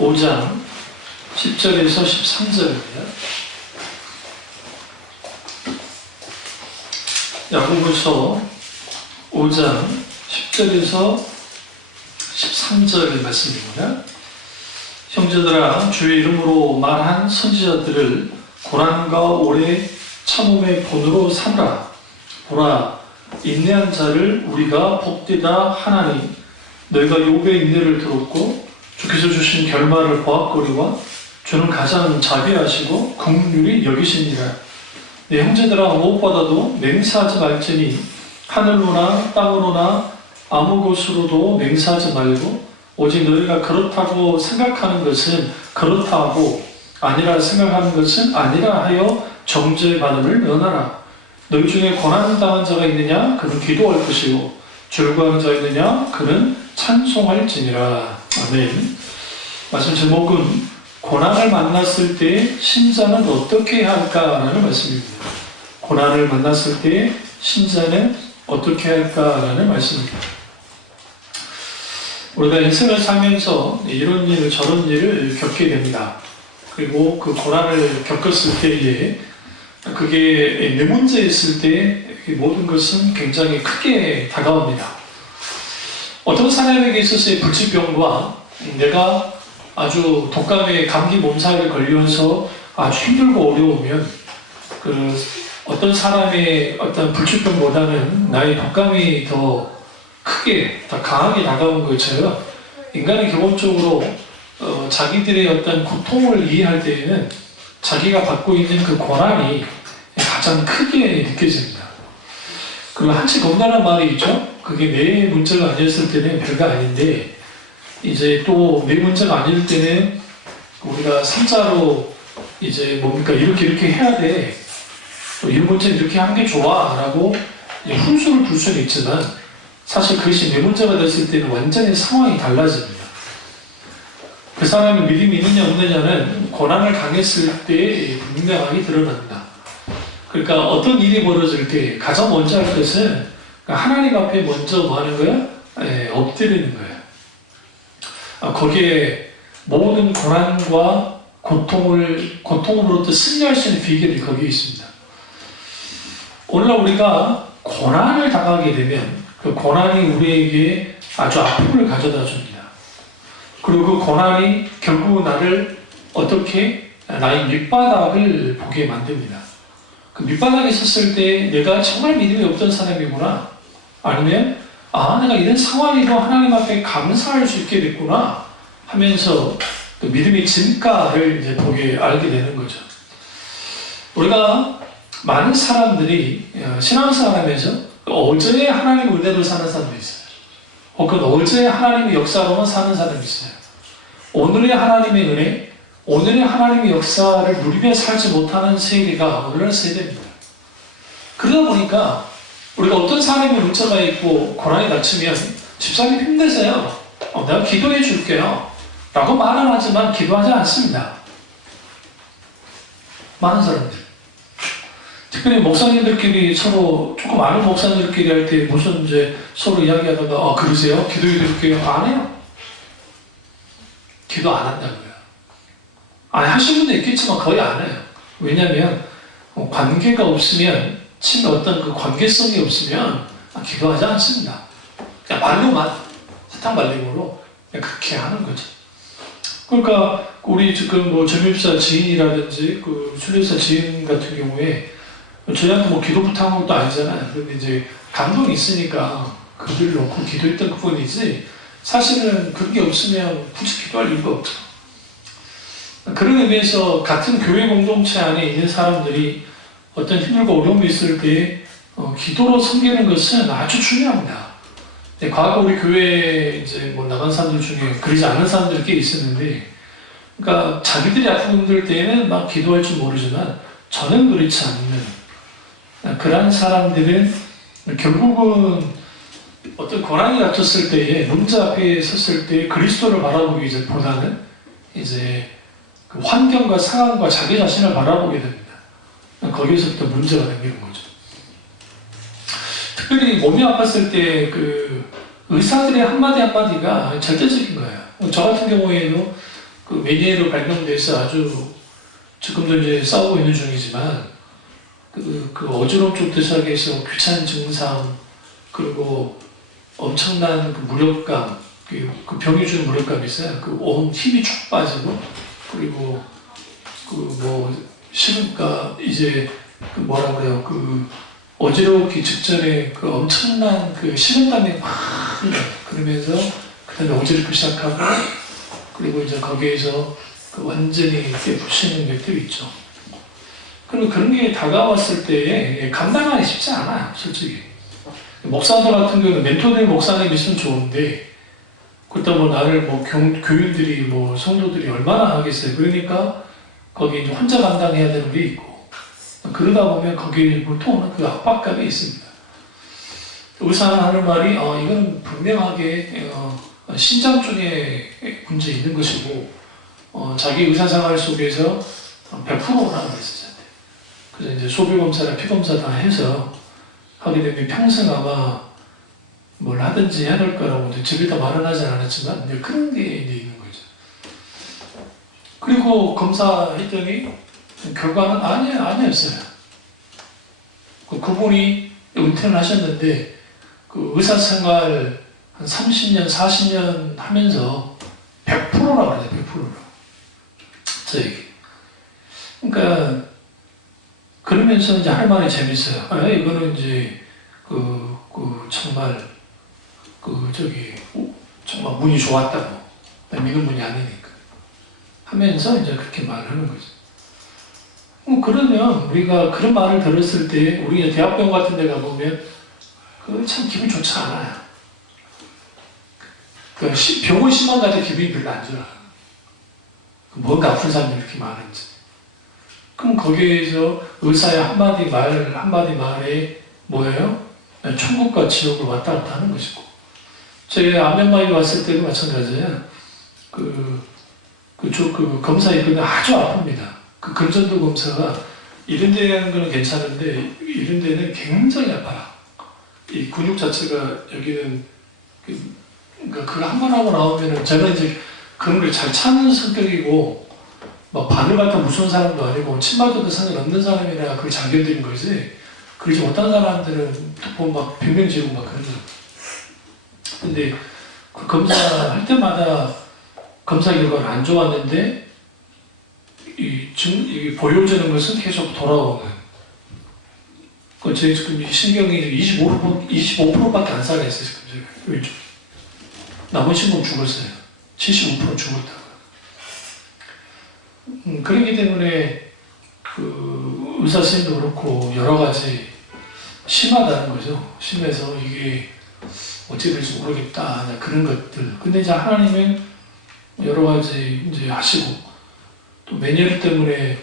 5장 10절에서 13절입니다. 야고보서 5장 10절에서 13절의 말씀입니다. 형제들아, 주의 이름으로 말한 선지자들을 고난과 오래 참음의 본으로 삼으라. 보라, 인내한 자를 우리가 복되다 하나니 너희가 욥의 인내를 들었고 주께서 주신 결말을 보았거니와 주는 가장 자비하시고 긍휼히 여기시니라. 내 형제들아, 무엇보다도 맹세하지 말지니 하늘로나 땅으로나 아무 곳으로도 맹세하지 말고 오직 너희가 그렇다고 생각하는 것은 그렇다 하고 아니라 생각하는 것은 아니라 하여 정죄받음을 면하라. 너희 중에 고난당한 자가 있느냐? 그는 기도할 것이요 즐거워하는 자가 있느냐? 그는 찬송할지니라. 아멘. 말씀 제목은 고난을 만났을 때 신자는 어떻게 해야 할까라는 말씀입니다. 고난을 만났을 때 신자는 어떻게 해야 할까라는 말씀입니다. 우리가 인생을 살면서 이런 일 저런 일을 겪게 됩니다. 그리고 그 고난을 겪었을 때에 그게 내 문제 있을 때 모든 것은 굉장히 크게 다가옵니다. 어떤 사람에게 있어서의 불치병과 내가 아주 독감에 감기 몸살에 걸려서 아주 힘들고 어려우면 어떤 사람의 어떤 불치병보다는 나의 독감이 더 크게, 더 강하게 다가온 것처럼 인간이 기본적으로 자기들의 어떤 고통을 이해할 때에는 자기가 받고 있는 그 고난이 가장 크게 느껴집니다. 그리고 한치 건강한 말이 있죠. 그게 내 문제가 아니었을 때는 별거 아닌데 이제 또 내 문제가 아닐 때는 우리가 삼자로 이제 뭡니까 이렇게 해야 돼. 또 이 문제는 이렇게 하는 게 좋아 라고 훈수를 둘 수는 있지만 사실 그것이 내 문제가 됐을 때는 완전히 상황이 달라집니다. 그 사람이 믿음이 있느냐 없느냐는 고난을 당했을 때 분명하게 드러납니다. 그러니까 어떤 일이 벌어질 때 가장 먼저 할 것은 하나님 앞에 먼저 뭐 하는 거야? 엎드리는 거야. 거기에 모든 고난과 고통으로부터 승리할 수 있는 비결이 거기에 있습니다. 오늘날 우리가 고난을 당하게 되면 그 고난이 우리에게 아주 아픔을 가져다 줍니다. 그리고 그 고난이 결국 나를 어떻게 나의 밑바닥을 보게 만듭니다. 그 밑바닥에 섰을 때 내가 정말 믿음이 없던 사람이구나, 아니면 내가 이런 상황에도 하나님 앞에 감사할 수 있게 됐구나 하면서 그 믿음의 진가를 이제 알게 되는 거죠. 우리가 많은 사람들이 신앙생활하면서 어제의 하나님의 은혜로 사는 사람도 있어요. 혹은 어제의 하나님의 역사로만 사는 사람이 있어요. 오늘의 하나님의 은혜, 오늘의 하나님의 역사를 누리며 살지 못하는 세대가 오늘날 세대입니다. 그러다 보니까 우리가 어떤 사람의 문제가 있고 고난이 닥치면 집사님 힘내세요. 내가 기도해 줄게요. 라고 말은 하지만 기도하지 않습니다. 많은 사람들. 특별히 목사님들끼리 서로 조금 아는 목사님들끼리 할 때 무슨 이제 서로 이야기하다가 그러세요? 기도해 드릴게요. 안 해요. 기도 안 한다고요. 하시는 분도 있겠지만 거의 안 해요. 왜냐하면 관계가 없으면 어떤 그 관계성이 없으면 기도하지 않습니다. 그냥 말로만 사탕 발림으로 그렇게 하는 거죠. 그러니까 우리 지금 전립사 지인이라든지 그 순례사 지인 같은 경우에 저희한테 기도 부탁한 것도 아니잖아요. 근데 이제 감동이 있으니까 그들 놓고 기도했던 그뿐이지 사실은 그런 게 없으면 굳이 기도할 이유가 없죠. 그런 의미에서 같은 교회 공동체 안에 있는 사람들이 어떤 힘들고 어려움이 있을 때 기도로 섬기는 것은 아주 중요합니다. 과거 우리 교회에 이제 나간 사람들 중에 그러지 않은 사람들이 꽤 있었는데, 그러니까 자기들이 아프고 힘들 때에는 막 기도할 줄 모르지만 저는 그렇지 않는 그런 사람들은 결국은 어떤 고난이 닥쳤을 때에 문제 앞에 섰을 때 그리스도를 바라보기 보다는 이제 그 환경과 상황과 자기 자신을 바라보게 됩니다. 거기에서부터 문제가 생기는 거죠. 특별히 몸이 아팠을 때 그 의사들의 한마디 한마디가 절대적인 거예요. 저 같은 경우에도 그 매니아로 발명돼서 아주 지금도 이제 싸우고 있는 중이지만 그 어지러움 쪽부터 시작해서 귀찮은 증상 그리고 엄청난 그 무력감 그 병이 주는 무력감이 있어요. 그 온 힘이 쭉 빠지고 그리고 그 뭐 식은가 이제 그 뭐라 그래요 그 어지럽기 직전에 그 엄청난 그 식은땀이 막 흘러요. 그러면서 그다음에 어지럽기 시작하고 그리고 이제 거기에서 그 완전히 부치는 것들이 있죠. 그리고 그런 게 다가왔을 때 감당하기 쉽지 않아요, 솔직히. 목사들 같은 경우는 멘토된 목사님이 있으면 좋은데, 그렇다 뭐 나를 뭐 교인들이 뭐 성도들이 얼마나 하겠어요. 그러니까 거기 이제 혼자 감당해야 되는 게 있고, 그러다 보면 거기에 보통 오는 그 압박감이 있습니다. 의사는 하는 말이, 이거는 분명하게 신장 쪽에 문제 있는 것이고, 자기 의사생활 속에서 100%라고 했었어요. 그래서 이제 소변검사나 피검사 다 해서 하게 되면 평생 아마 뭘 하든지 해야 될 거라고 집에다 말은 하지 않았지만 이제 그런 게 이제 있는 거죠. 그리고 검사했더니 결과는 아니었어요. 그분이 은퇴를 하셨는데 그 의사생활 한 30년, 40년 하면서 100%라고 그래요, 100%라고. 저에게. 그러니까 그러면서 이제 할 말이 재밌어요. 이거는 이제 정말 정말 운이 좋았다고. 믿은 분이 아니니까. 하면서 이제 그렇게 말을 하는 거죠. 그러면 우리가 그런 말을 들었을 때 우리 대학병 같은 데 가보면 참 기분 좋지 않아요. 병원 심한 가지 기분이 별로 안 좋아. 뭔가 아픈 사람이 이렇게 많은지. 그럼 거기에서 의사의 한마디 말에 뭐예요? 천국과 지옥을 왔다 갔다 하는 것이고. 저희 암면마비 왔을 때도 마찬가지예요. 그 검사 있거든 아주 아픕니다. 그 근전도 검사가 이런 데 하는 거는 괜찮은데 이런 데는 굉장히 아파요. 이 근육 자체가 여기는 그러니까 그거 한 번 하고 나오면은 저는 이제 그런 걸 잘 참는 성격이고 막 바늘 같은 무서운 사람도 아니고 침 맞아도 상관없는 사람이라 그걸 잘 견디는 거지. 그러지 못한 사람들은 보면 막 변명지고 막 그런 거. 근데 그 검사할 때마다 검사 결과가 안 좋았는데 이 보여주는 것은 계속 돌아오는. 제 신경이 25%밖에 안 살아있어요. 왼쪽. 나머지 분 죽었어요. 75% 죽었다고. 그렇기 때문에 그 의사 선생님도 그렇고 여러 가지 심하다는 거죠. 심해서 이게 어찌 될지 모르겠다 그런 것들. 근데 이제 하나님은 여러 가지 이제 하시고 또 매년 때문에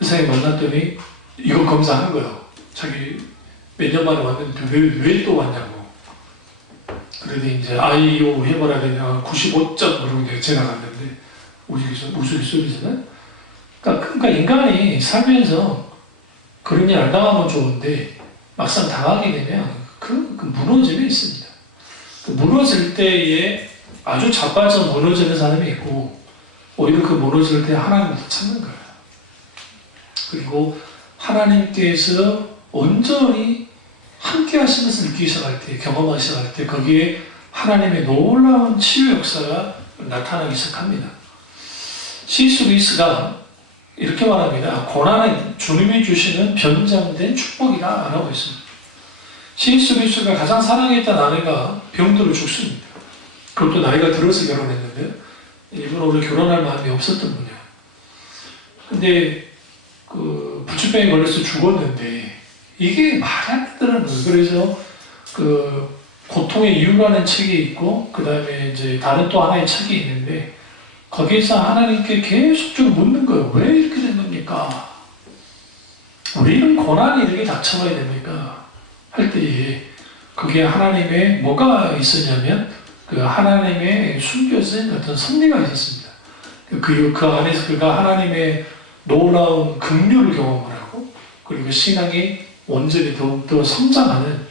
의사님 만났더니 이거 검사하는 거예요. 자기 몇 년 만에 왔는데 왜 또 왔냐고. 그러더니 이제 IO 해봐라 되냐 95점 그러고 이제 지나갔는데 우스갯소리잖아요. 그러니까 인간이 살면서 그런 일 안 당하면 좋은데 막상 당하게 되면 그 무너짐이 있습니다. 그 무너질 때에 아주 자빠져 무너지는 사람이 있고 오히려 그 무너질 때 하나님을 찾는 거예요. 그리고 하나님께서 온전히 함께 하시는 것을 느끼기 시작할 때, 경험하기 시작할 때 거기에 하나님의 놀라운 치유 역사가 나타나기 시작합니다. C.S. 루이스가 이렇게 말합니다. 고난은 주님이 주시는 변장된 축복이다 라고 했습니다. C.S. 루이스가 가장 사랑했던 아내가 병들어 죽습니다. 그것도 나이가 들어서 결혼했는데 이분 원래 결혼할 마음이 없었던 분이에요. 근데 그 부치병에 걸려서 죽었는데 이게 말이 안 되더라는 거예요. 그래서 그 고통의 이유라는 책이 있고 그 다음에 이제 다른 또 하나의 책이 있는데 거기에서 하나님께 계속적으로 묻는 거예요. 왜 이렇게 된 겁니까? 왜 이런 고난이 이렇게 닥쳐봐야 됩니까? 할 때에 그게 하나님의 뭐가 있었냐면 그 하나님의 숨겨진 어떤 섭리가 있었습니다. 그 안에서 그가 하나님의 놀라운 긍휼을 경험을 하고 그리고 신앙이 온전히 더욱더 성장하는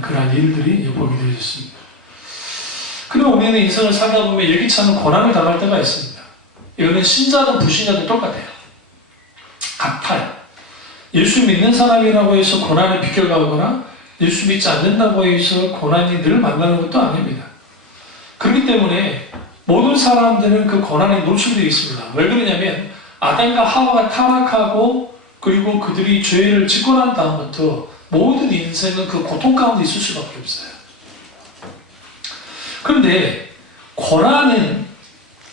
그러한 일들이 보게 되어졌습니다. 그리고 우리는 인생을 살다 보면 예기치 않은 고난을 당할 때가 있습니다. 이거는 신자든 불신자든 똑같아요. 같아요. 예수 믿는 사람이라고 해서 고난을 비껴가거나 예수 믿지 않는다고 해서 고난이 늘 만나는 것도 아닙니다. 그렇기 때문에 모든 사람들은 그 고난에 노출되어 있습니다. 왜 그러냐면 아담과 하와가 타락하고 그리고 그들이 죄를 짓고 난 다음부터 모든 인생은 그 고통 가운데 있을 수밖에 없어요. 그런데 고난은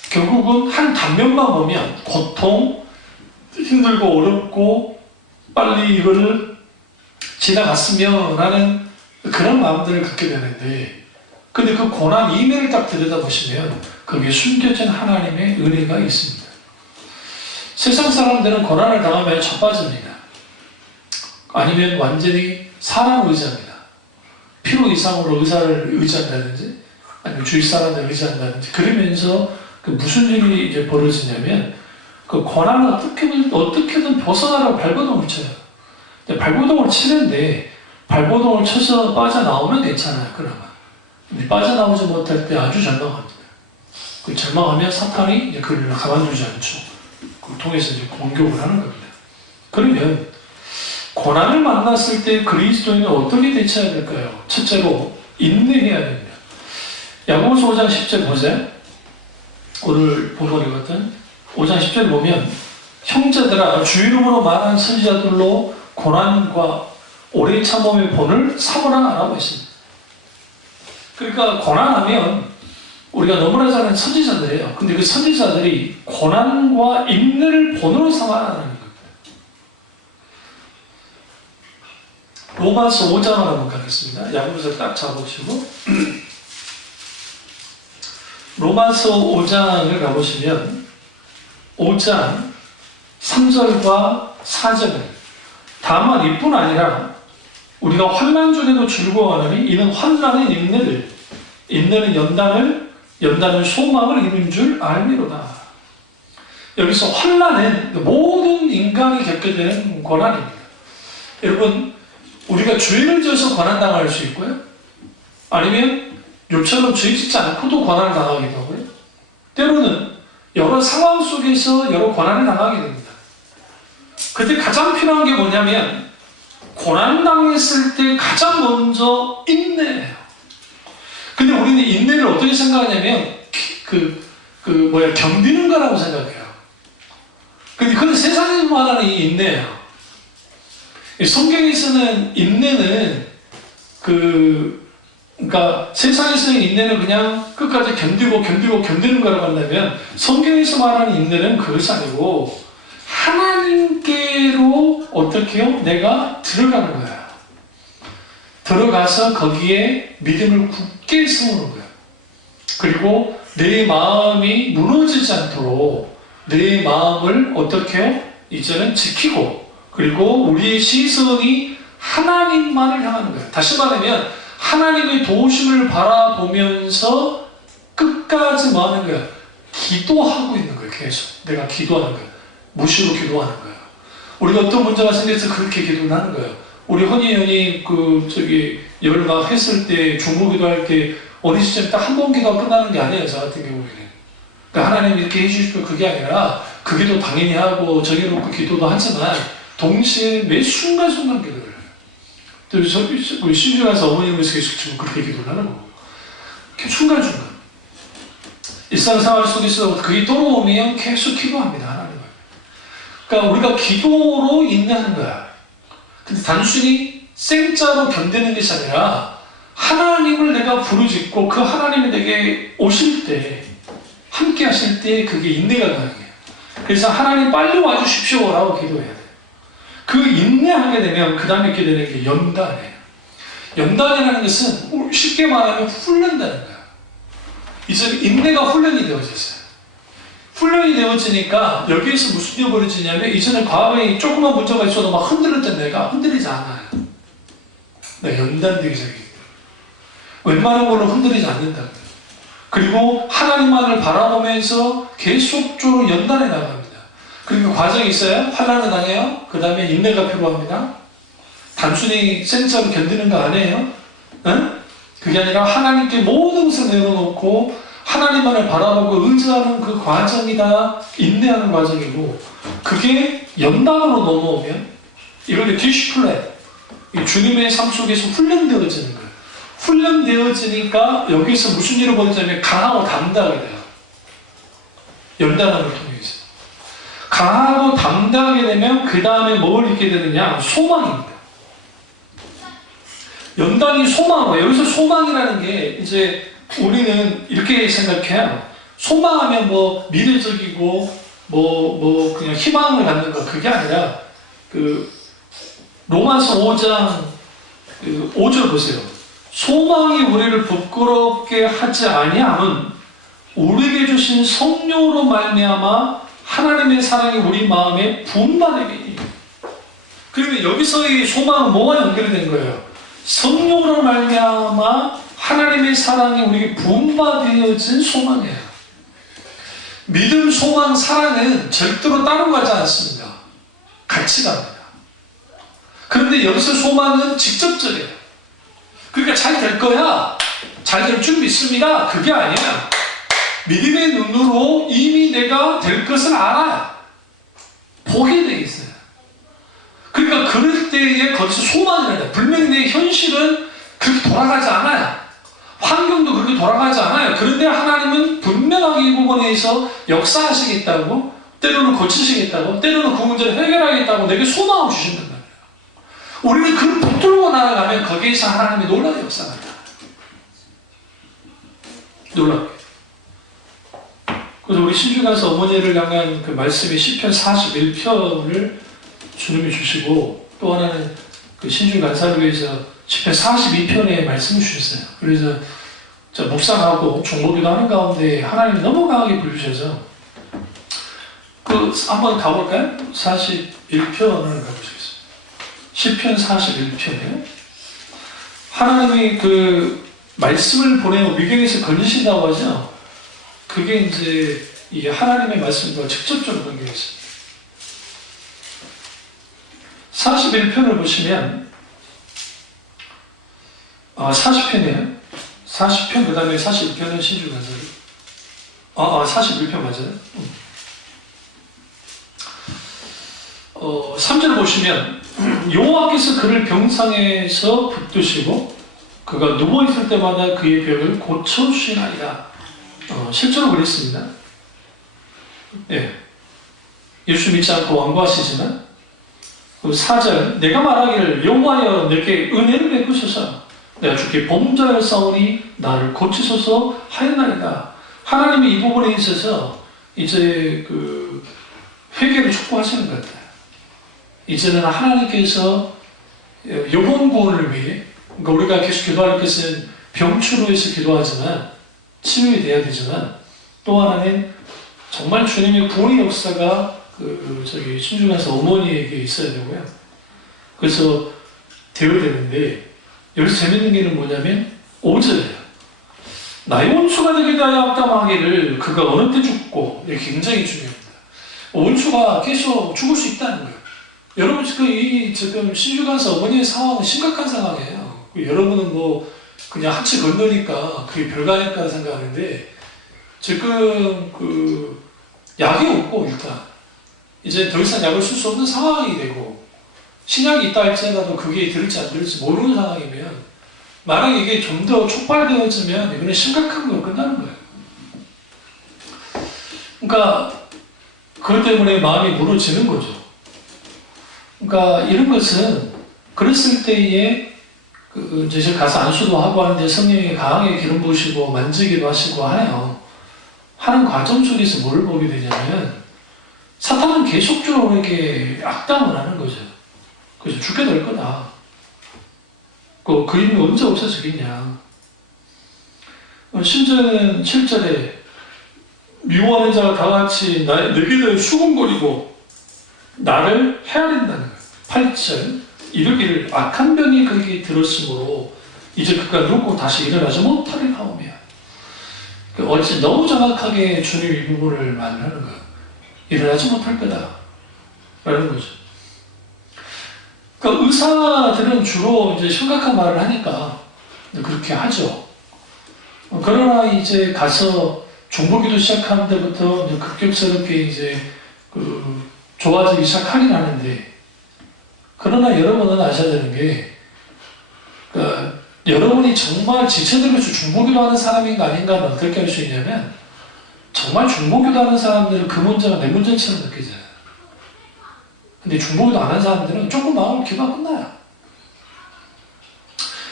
결국은 한 단면만 보면 고통, 힘들고 어렵고 빨리 이거를 지나갔으면 하는 그런 마음들을 갖게 되는데, 근데 그 고난 이면을 딱 들여다보시면 거기에 숨겨진 하나님의 은혜가 있습니다. 세상 사람들은 고난을 당하면 자빠집니다. 아니면 완전히 사람을 의지합니다. 필요 이상으로 의사를 의지한다든지 아니면 주위 사람들을 의지한다든지, 그러면서 그 무슨 일이 이제 벌어지냐면 그 고난을 어떻게든 벗어나라고 발버둥을 쳐요. 발버둥을 치는데 발버둥을 쳐서 빠져나오면 괜찮아요. 그러면. 근데 빠져나오지 못할 때 아주 절망합니다. 그 절망하면 사탄이 이제 그를 가만두지 않죠. 그걸 통해서 이제 공격을 하는 겁니다. 그러면 고난을 만났을 때 그리스도인은 어떻게 대처해야 될까요? 첫째로 인내해야 됩니다. 야고보서 5장 10절 보세요. 오늘 본문이거든. 5장 10절 보면 형제들아 주 이름으로 말한 선지자들로 고난과 오래 참음의 본을 삼으라 라고 했습니다. 그러니까 고난하면 우리가 너무나 잘 아는 선지자들이에요. 근데 그 선지자들이 고난과 인내를 본으로 삼아라는 겁니다. 로마서 5장을 한번 가겠습니다. 야고보서 딱 잡으시고 로마서 5장을 가보시면 5장 3절과 4절은 다만 이뿐 아니라 우리가 환난 중에도 즐거워하느니 이는 환난은 인내를, 인내는 연단은 소망을 이룬 줄 알미로다. 여기서 환난은 모든 인간이 겪게 되는 고난입니다. 여러분, 우리가 죄를 지어서 고난당할 수 있고요, 아니면 욥처럼 죄 짓지 않고도 고난을 당하기도 하고요, 때로는 여러 상황 속에서 여러 고난을 당하게 됩니다. 그때 가장 필요한 게 뭐냐면 고난 당했을 때 가장 먼저 인내예요. 근데 우리는 인내를 어떻게 생각하냐면 견디는 거라고 생각해요. 근데 그건 세상에서 말하는 이 인내예요. 성경에서는 인내는 그러니까 세상에서의 인내는 그냥 끝까지 견디는 거라고 한다면, 성경에서 말하는 인내는 그것이 아니고 하나님께로 어떻게 해요? 내가 들어가는 거야. 들어가서 거기에 믿음을 굳게 세우는 거야. 그리고 내 마음이 무너지지 않도록 내 마음을 어떻게 해요? 이제는 지키고, 그리고 우리의 시선이 하나님만을 향하는 거예요. 다시 말하면 하나님의 도우심을 바라보면서 끝까지 뭐 하는 거야? 기도하고 있는 거예요. 계속 내가 기도하는 거예요. 무시로 기도하는 거예요. 우리가 어떤 문제가 생겨서 그렇게 기도를 하는 거예요. 우리 헌희연이 열 막 했을 때, 중보기도 할 때 어린 시절 딱 한 번 기도가 끝나는 게 아니에요. 저 같은 경우에는. 그러니까 하나님 이렇게 해주시고 그게 아니라 그 기도 당연히 하고 정해놓고 기도도 하지만 동시에 매 순간순간 기도를 해요. 또 우리 신주 가서 어머님께서 계속 그렇게 기도를 하는 거고, 순간순간 일상생활 속에서 그게 떨어오면 계속 기도합니다. 하나님을. 그러니까 우리가 기도로 인내하는 거야. 근데 단순히 생짜로 견디는 것이 아니라 하나님을 내가 부르짖고 그 하나님이 내게 오실 때, 함께 하실 때 그게 인내가 가능해요. 그래서 하나님 빨리 와주십시오 라고 기도해야 돼요. 그 인내하게 되면 그 다음에 있게 되는 게 연단이에요. 연단이라는 것은 쉽게 말하면 훈련다는 거예요. 이제 인내가 훈련이 되어졌어요. 훈련이 되어지니까 여기에서 무슨 일이 벌어지냐면, 이전에 과거에 조그만 문제가 있어도 막 흔들렸던 내가 흔들리지 않아요. 내가 연단되기 시작해요. 웬만한 걸로 흔들리지 않는다. 그리고 하나님만을 바라보면서 계속적으로 연단해 나갑니다. 그리고 과정이 있어요. 환난을 당해요. 그 다음에 인내가 필요합니다. 단순히 센서로 견디는 거 아니에요. 응? 그게 아니라 하나님께 모든 것을 내려놓고 하나님만을 바라보고 의지하는 그 과정이 다 인내하는 과정이고, 그게 연단으로 넘어오면 이렇게 디시플레, 주님의 삶 속에서 훈련되어지는 거예요. 훈련되어지니까 여기서 무슨 일을 벌이냐면 강하고 담대하게 돼요. 연단함을 통해서. 강하고 담대하게 되면 그 다음에 뭘 잊게 되느냐? 소망입니다. 연단이 소망이에요. 여기서 소망이라는 게 이제 우리는 이렇게 생각해요. 소망하면 뭐 미래적이고 뭐 그냥 희망을 갖는 거, 그게 아니라 그 로마서 5장 5절 보세요. 소망이 우리를 부끄럽게 하지 아니함은 우리에게 주신 성령으로 말미암아 하나님의 사랑이 우리 마음에 부음받음이니. 그러면 여기서의 소망은 뭐가 연결된 거예요? 성령으로 말미암아 하나님의 사랑이 우리에게 부음받아진 소망이에요. 믿음, 소망, 사랑은 절대로 따로 가지 않습니다. 같이 갑니다. 그런데 여기서 소망은 직접적이에요. 그러니까 잘 될 거야, 잘 될 줄 믿습니다, 그게 아니야. 믿음의 눈으로 이미 내가 될 것을 알아야 보게 돼 있어요. 그러니까 그럴 때에 거기서 소망이라는, 분명히 내 현실은 그렇게 돌아가지 않아요. 환경도 그렇게 돌아가지 않아요. 그런데 하나님은 분명하게 이 부분에서 역사하시겠다고, 때로는 고치시겠다고, 때로는 그 문제를 해결하겠다고 내게 소망을 주신단 말이에요. 우리는 그걸 붙들고 나아가면 거기에서 하나님의 놀라운 역사가 나요. 놀랍게. 그래서 우리 신주가서 어머니를 향한 그 말씀이 시편 41편을 주님이 주시고, 또 하나는 그 신주 간사를 위해서 시편 42편의 말씀을 주셨어요. 그래서 저 묵상하고 종보기도 하는 가운데 하나님이 너무 강하게 부르셔서 그 한번 가볼까요? 41편을 가보시겠습니다. 시편 41편에 하나님이 그 말씀을 보내고 미경에서 건지신다고 하죠. 그게 이제 이 하나님의 말씀과 직접적으로 관계가 있습니다. 41편을 보시면 40편이에요. 40편, 그 다음에 41편은 신주간사를. 41편 맞아요. 3절 보시면 여호와께서 그를 병상에서 붙드시고 그가 누워있을 때마다 그의 병을 고쳐주시나이다. 실제로 그랬습니다. 예. 예수 믿지 않고 완고하시지만, 그 4절, 내가 말하기를 여호와여 내게 은혜를 베푸소서, 내가 주께 범죄하였사오니 나를 고치소서 하였나이다. 하나님이 이 부분에 있어서 이제 그 회개를 촉구하시는 것 같아요. 이제는 하나님께서 영혼 구원을 위해, 그러니까 우리가 계속 기도할 것은 병추로 해서 기도하지만 치유가 돼야 되지만, 또 하나는 정말 주님의 구원의 역사가 신주간사 어머니에게 있어야 되고요. 그래서 되어야 되는데, 여기서 재밌는 게는 뭐냐면 5절이에요. 나의 원수가 되게 하여 악담하기를 그가 어느 때 죽고, 이게 굉장히 중요합니다. 원수가 계속 죽을 수 있다는 거예요. 여러분 지금 신주간사 어머니의 상황은 심각한 상황이에요. 여러분은 뭐 그냥 한치 건너니까 그게 별거 아닐까 생각하는데, 지금 그 약이 없고 일단 이제 더 이상 약을 쓸 수 없는 상황이 되고, 신약이 있다 할지라도 그게 들을지 안 들을지 모르는 상황이면, 만약에 이게 좀 더 촉발되어지면 이거는 심각한 걸 끝나는 거예요. 그러니까 그것 때문에 마음이 무너지는 거죠. 그러니까 이런 것은 그랬을 때에 이제 가서 안수도 하고 하는데 성령이 강하게 기름 부으시고 만지기도 하시고 하는 과정 속에서 뭘 보게 되냐면, 사탄은 계속적으로 이렇게 악담을 하는 거죠. 그래서 죽게 될 거다. 그 힘이 언제 없어지겠냐. 심지어는 7절에 미워하는 자가 다 같이 내게 대해 수군거리고 나를 헤아린다는 거예요. 8절, 이르기를 악한 병이 그에게 들었으므로 이제 그가 눕고 다시 일어나지 못하리 하오며. 어찌 너무 정확하게 주님 이 부분을 말하는 거예요. 일어나지 못할 거다 라는 거죠. 그러니까 의사들은 주로 이제 심각한 말을 하니까 그렇게 하죠. 그러나 이제 가서 중보기도 시작하는 데부터 이제 급격스럽게 이제 좋아지기 시작하긴 하는데, 그러나 여러분은 아셔야 되는 게, 그러니까 여러분이 정말 지쳐들면서 중보기도 하는 사람인가 아닌가는 어떻게 할 수 있냐면, 정말 중보기도 하는 사람들은 그 문제가 내 문제처럼 느껴져요. 근데 중보기도 안 하는 사람들은 조금 마음을 기도가 끝나요.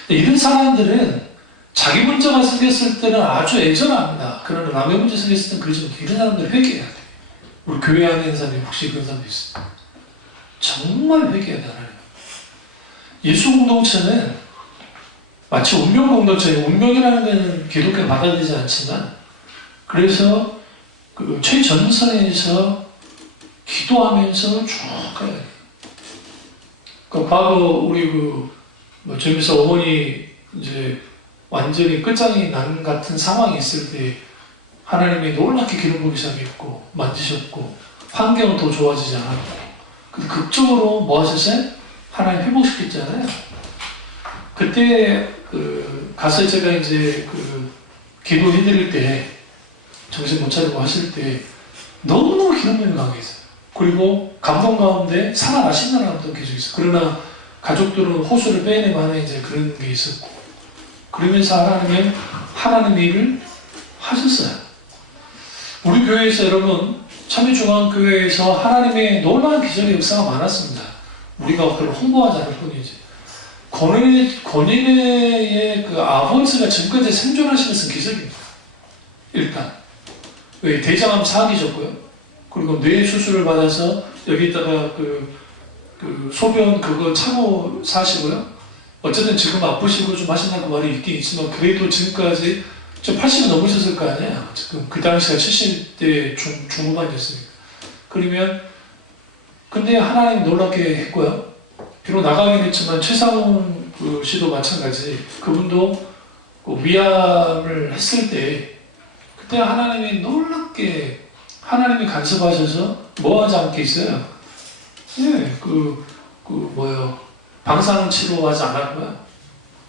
이런 사람들은 자기 문제가 생겼을 때는 아주 애절합니다. 그러나 남의 문제 생겼을 때는 그러지 못해. 이런 사람들은 회개해야 돼. 우리 교회 안에 있는 사람이 혹시 그런 사람도 있어요. 정말 회개해야 돼. 예수 공동체는 마치 운명 공동체예요. 운명이라는 데는 기독교가 받아들이지 않지만, 그래서 그 최전선에서 기도하면서 쭉 가야 돼요. 그 과거 우리 저기서 어머니 이제 완전히 끝장이 난 같은 상황이 있을 때 하나님이 놀랍게 기름 부으기 시작했고 만지셨고 환경은 더 좋아지지 않았고, 근데 극적으로 뭐 하셨어요? 하나님 회복시켰잖아요. 그때 가서 제가 이제 기도해드릴 때 정신 못 차리고 하실 때 너무너무 기름 부음이 강했어요. 그리고 감동 가운데 살아나신다는 사람도 계속 있어요. 그러나 가족들은 호수를 빼내만 이제 그런 게 있었고, 그러면서 하나님의 일을 하셨어요. 우리 교회에서 여러분, 참여중앙교회에서 하나님의 놀라운 기적의 역사가 많았습니다. 우리가 그걸 홍보하지 않을 뿐이지. 권인의 그 아버지가 지금까지 생존하시는 것은 기적입니다. 일단 왜 대장암 4기졌고요. 그리고 뇌 수술을 받아서 여기다가 소변 그거 차고 사시고요. 어쨌든 지금 아프시고 좀 하신다고 말이 있긴 있지만, 그래도 지금까지 80이 넘으셨을 거 아니에요. 지금 그 당시가 70대 중후반이었으니까. 그러면 근데 하나님 놀랍게 했고요. 비록 나가긴 했지만 최상훈 씨도 마찬가지. 그분도 위암을 했을 때 그때 하나님이 놀랍게 하나님이 간섭하셔서 뭐 하지 않게 있어요. 예, 방사능 치료하지 않았고요.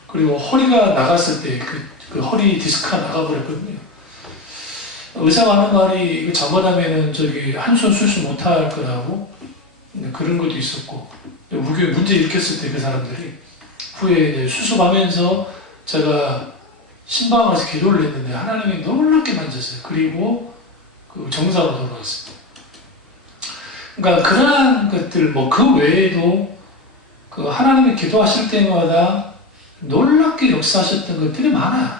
그리고 허리가 나갔을 때 그 허리 디스크가 나가버렸거든요. 의사가 하는 말이 이거 잘못하면은 한 손 수술 못할 거라고 그런 것도 있었고, 우리 교회 문제 일으켰을 때 그 사람들이 후에 이제 수습하면서 제가 신방 와서 기도를 했는데 하나님이 놀랍게 만졌어요. 그리고 정상으로 돌아왔어요. 그러니까 그러한 것들 그 외에도 하나님이 기도하실 때마다 놀랍게 역사하셨던 것들이 많아요.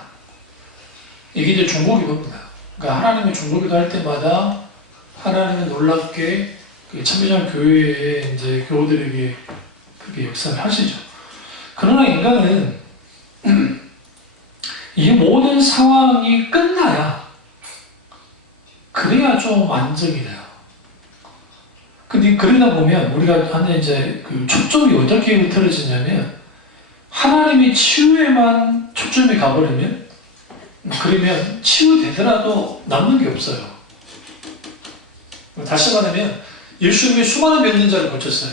이게 이제 중보기도입니다. 그러니까 하나님의 중보기도 할 때마다 하나님은 놀랍게 참여장 교회의 이제 교우들에게 그게 역사를 하시죠. 그러나 인간은 이 모든 상황이 끝나야, 그래야 좀 안정이 돼요. 근데 그러다 보면 우리가 하는 이제 초점이 어떻게 흐트러지냐면, 하나님이 치유에만 초점이 가버리면, 그러면 치유되더라도 남는 게 없어요. 다시 말하면 예수님이 수많은 병든 자를 고쳤어요.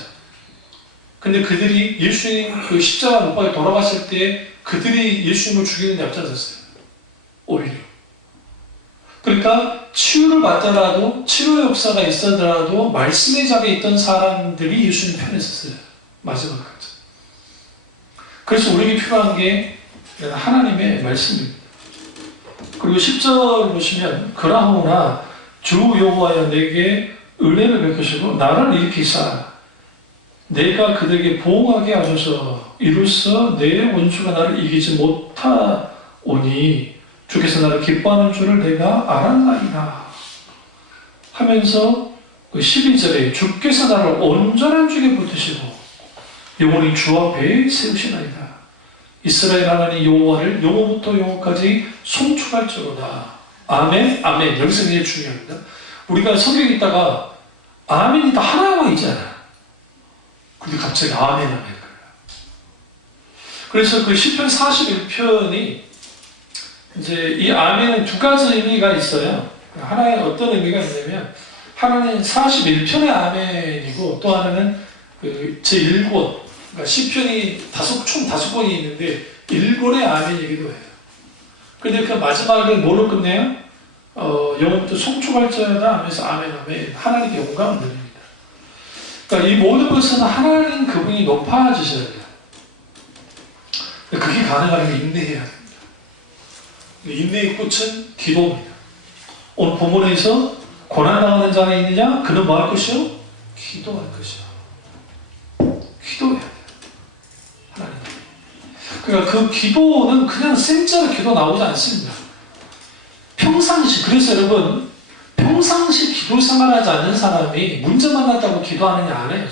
근데 그들이 예수님 십자가 못 박에 돌아가실 때 그들이 예수님을 죽이는 데 앞장섰어요. 오히려. 그러니까 치유를 받더라도, 치료의 역사가 있었더라도 말씀의 자리에 있던 사람들이 예수님 편에 섰어요. 마지막까지. 그래서 우리에게 필요한 게 하나님의 말씀입니다. 그리고 10절 보시면, 그러하오나 주 여호와여 내게 은혜를 베푸시고 나를 일으키사 내가 그들에게 보응하게 하소서. 이로써 내 원수가 나를 이기지 못하오니 주께서 나를 기뻐하는 줄을 내가 알았나이다 하면서 12절에 주께서 나를 온전한 죽에 붙으시고 영원히 주 앞에 세우시나이다. 이스라엘 하나님 여호와를 영원부터 영원까지 송축할지로다. 아멘, 아멘. 여기서 이게 중요합니다. 우리가 성경 읽다가 아멘이 다 하나만 있잖아요. 근데 갑자기 아멘, 아멘. 그래서 시편 41편이 이제 이 아멘은 두 가지 의미가 있어요. 하나의 어떤 의미가 있냐면, 하나는 41편의 아멘이고, 또 하나는 제1권, 그러니까 시편이 총 5권이 있는데 1권의 아멘이기도 해요. 근데 그 마지막을 뭐로 끝내요? 영원부터 송축할지어다 하면서 아멘 아멘 하나님께 영광을 드립니다. 그러니까 이 모든 것은 하나님 그분이 높아지셔야 돼요. 그게 가능하면 인내해야 됩니다. 인내의 꽃은 기도입니다. 오늘 본문에서 고난당하는 자가 있느냐? 그는 뭐 할 것이요? 기도할 것이요. 기도해야 돼요. 하나님. 그러니까 그 기도는 그냥 생짜로 기도 나오지 않습니다. 평상시, 그래서 여러분, 평상시 기도 생활하지 않는 사람이 문제 만났다고 기도하느냐 안 해요.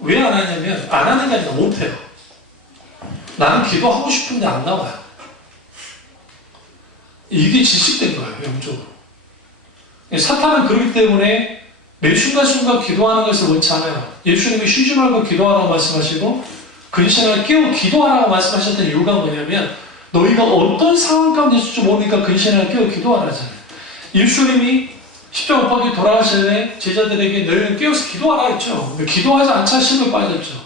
왜 안 하냐면, 안 하는 게 아니라 못 해요. 나는 기도하고 싶은데 안 나와요. 이게 지식된 거예요, 영적으로. 사탄은 그렇기 때문에 매 순간순간 기도하는 것을 원치 않아요. 예수님이 쉬지 말고 기도하라고 말씀하시고 근신하라 깨워 기도하라고 말씀하셨던 이유가 뭐냐면 너희가 어떤 상황 가운데 있을지 모르니까 근신하라 깨워 기도하라잖아요. 예수님이 십자가 못 박혀 돌아가실 때 제자들에게 너희는 깨워서 기도하라 했죠. 기도하지 않자 시험에 빠졌죠.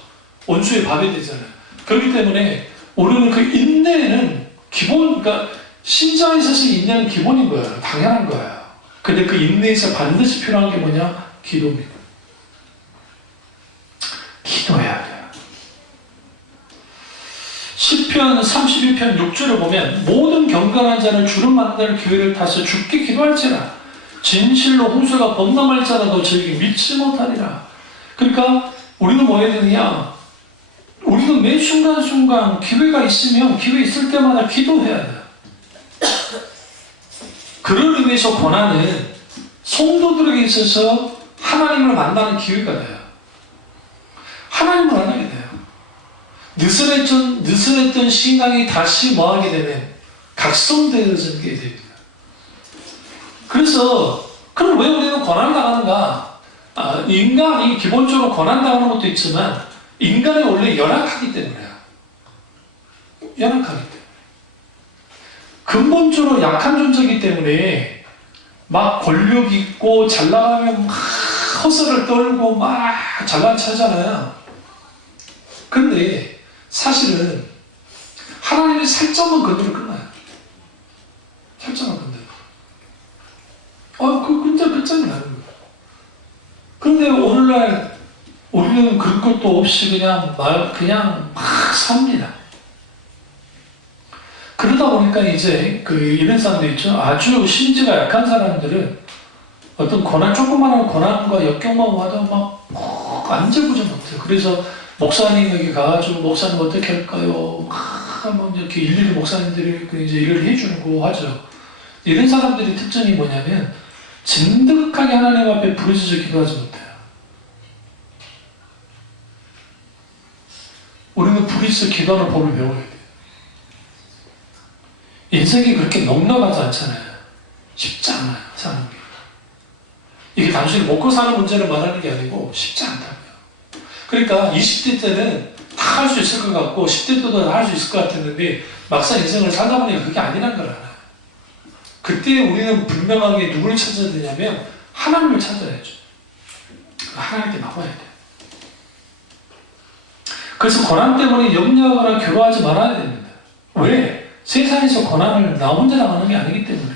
원수의 밥이 되잖아요. 그렇기 때문에 우리는 그 인내는 기본, 그러니까 신자에 있어서 인내는 기본인 거예요. 당연한 거예요. 근데 그 인내에서 반드시 필요한 게 뭐냐? 기도입니다. 기도해야 돼요. 시편 31편 6절을 보면 모든 경건한 자는 주를 만날 기회를 타서 죽게 기도할지라 진실로 홍수가 범람할지라도 저에게 믿지 못하리라. 그러니까 우리는 뭐 해야 되느냐? 우리는 매 순간순간 기회가 있으면 기회 있을 때마다 기도해야 돼요. 그런 의미에서 고난은 성도들에게 있어서 하나님을 만나는 기회가 돼요. 하나님을 만나게 돼요. 느슨했던 신앙이 다시 뭐하게 되면 각성되어지게 됩니다. 그래서 그럼 왜 우리는 고난을 당하는가? 인간이 기본적으로 고난당하는 것도 있지만 인간이 원래 연약하기 때문에요. 연약하기 때문에. 근본적으로 약한 존재이기 때문에 막 권력 있고 잘 나가면 막 허설을 떨고 막 잘난 체하잖아요. 근데 사실은 하나님이 살짝만 건드려 끝나요. 살짝만 건드려. 근데 끝장이 나는 거예요. 그런데 오늘날 우리는 그런 것도 없이 그냥 막 삽니다. 그러다 보니까 이제 이런 사람들 있죠. 아주 심지가 약한 사람들은 어떤 조그마한 고난과 역경만 와도 막 안절부절 못해요. 그래서 목사님에게 가가지고 목사님 어떻게 할까요? 뭐 이렇게 일일이 목사님들이 이제 일을 해주고 하죠. 이런 사람들의 특징이 뭐냐면 진득하게 하나님 앞에 부르짖어 기도하지 못해요. 우리는 부르짖어 기도하는 법을 배워야 돼요. 인생이 그렇게 넉넉하지 않잖아요. 쉽지 않아요, 사는 게. 이게 단순히 먹고 사는 문제를 말하는 게 아니고 쉽지 않다고요. 그러니까 20대 때는 다 할 수 있을 것 같고 10대 때도 다 할 수 있을 것 같았는데 막상 인생을 살다 보니까 그게 아니란 걸 알아요. 그때 우리는 분명하게 누구를 찾아야 되냐면 하나님을 찾아야죠. 하나님께 나와야 돼요. 그래서 고난 때문에 염려하거나 괴로워하지 말아야 됩니다. 왜? 세상에서 고난을 나 혼자 당하는 게 아니기 때문에.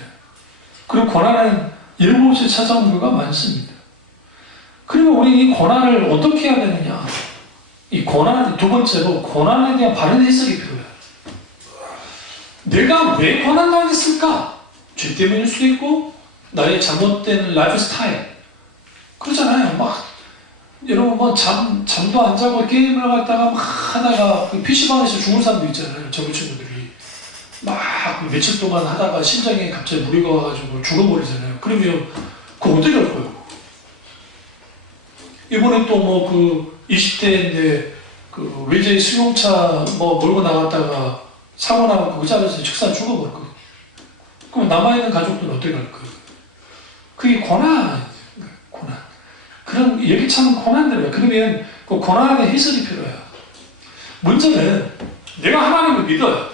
그리고 고난은 예고 없이 찾아오는 경우가 많습니다. 그리고 우리 이 고난을 어떻게 해야 되느냐? 이 고난, 두 번째로 고난에 대한 바른 해석이 필요해요. 내가 왜 고난당했을까? 죄 때문일 수도 있고 나의 잘못된 라이프 스타일 그러잖아요. 여러분 잠도 안 자고 게임을 갖다가 막 하다가 PC방에서 죽은 사람도 있잖아요. 젊은 친구들이 며칠 동안 하다가 심장에 갑자기 무리가 와가지고 죽어버리잖아요. 그러면 그거 어떻게 할 거예요? 이번에 또 20대인데 외제 승용차 몰고 나갔다가 사고 나고 그 자리에서 즉사 죽어버렸거든요. 그럼 남아있는 가족들은 어떻게 할 거예요? 그게 고난. 그런 예기치 고난들이에요. 그러면 그 고난의 해석이 필요해요. 문제는 내가 하나님을 믿어요.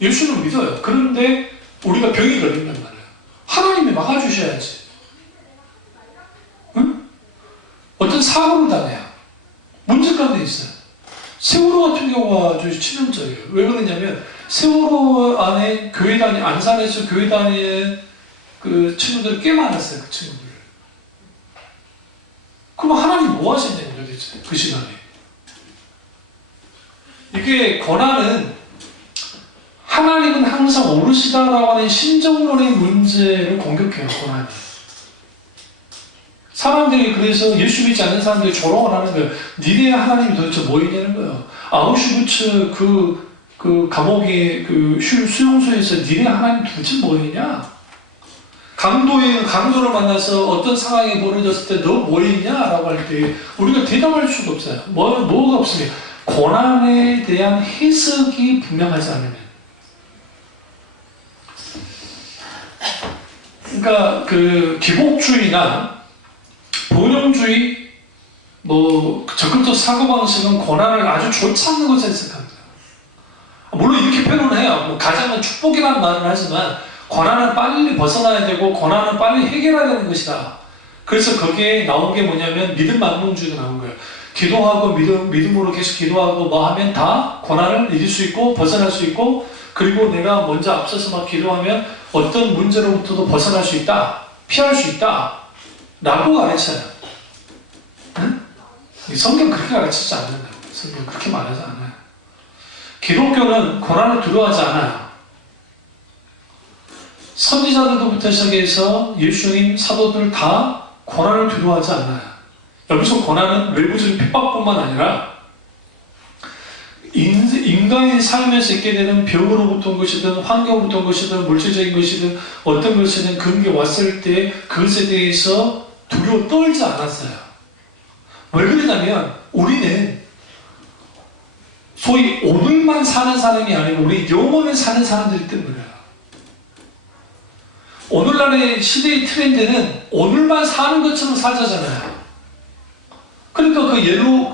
예수는 믿어요. 그런데 우리가 병이 걸린단 말이에요. 하나님이 막아주셔야지. 응? 어떤 사고를 당해요. 문제 가운데 있어요. 세월호 같은 경우가 아주 치명적이에요. 왜 그러냐면 세월호 안에 교회 안산에서 교회 다니는 그 친구들이 꽤 많았어요. 그 친구들. 그럼 하나님 뭐 하셨냐고 도대체 그 시간에. 이게 고난은 하나님은 항상 옳으시다라고 하는 신정론의 문제를 공격해요. 고난이. 사람들이 그래서 예수 믿지 않는 사람들이 조롱을 하는 거예요. 니네 하나님이 도대체 뭐 있냐는 거예요. 아우슈비츠 그 감옥의 그 수용소에서 니네 하나님 도대체 뭐 있냐? 강도를 만나서 어떤 상황이 벌어졌을 때 너 뭐 있냐? 라고 할 때 우리가 대답할 수가 없어요. 뭐가 없습니다. 고난에 대한 해석이 분명하지 않으면. 그러니까 그 기복주의나 본영주의 적극적 사고방식은 고난을 아주 좋지 않는 것을 해석합니다. 물론 이렇게 표현을 해요. 가장은 축복이라는 말을 하지만 고난은 빨리 벗어나야 되고 고난은 빨리 해결해야 되는 것이다. 그래서 거기에 나온 게 뭐냐면 믿음 만능주의가 나온 거예요. 기도하고 믿음으로 계속 기도하고 뭐 하면 다 고난을 이길 수 있고 벗어날 수 있고 그리고 내가 먼저 앞서서 막 기도하면 어떤 문제로부터도 벗어날 수 있다. 피할 수 있다. 라고 가르쳐요. 응? 성경 그렇게 가르치지 않는다. 성경 그렇게 말하지 않아요. 기독교는 고난을 두려워하지 않아요. 선지자들부터 시작해서 예수님, 사도들 다 고난을 두려워하지 않아요. 여기서 고난은 외부적인 핍박뿐만 아니라 인간의 삶에서 있게 되는 병으로부터 온 것이든 환경으로부터 온 것이든 물질적인 것이든 어떤 것이든 그런 게 왔을 때 그것에 대해서 두려워 떨지 않았어요. 왜 그러냐면 우리는 소위 오늘만 사는 사람이 아니고 우리 영원을 사는 사람들이기 때문이에요. 오늘날의 시대의 트렌드는 오늘만 사는 것처럼 살자잖아요. 그러니까 그 예로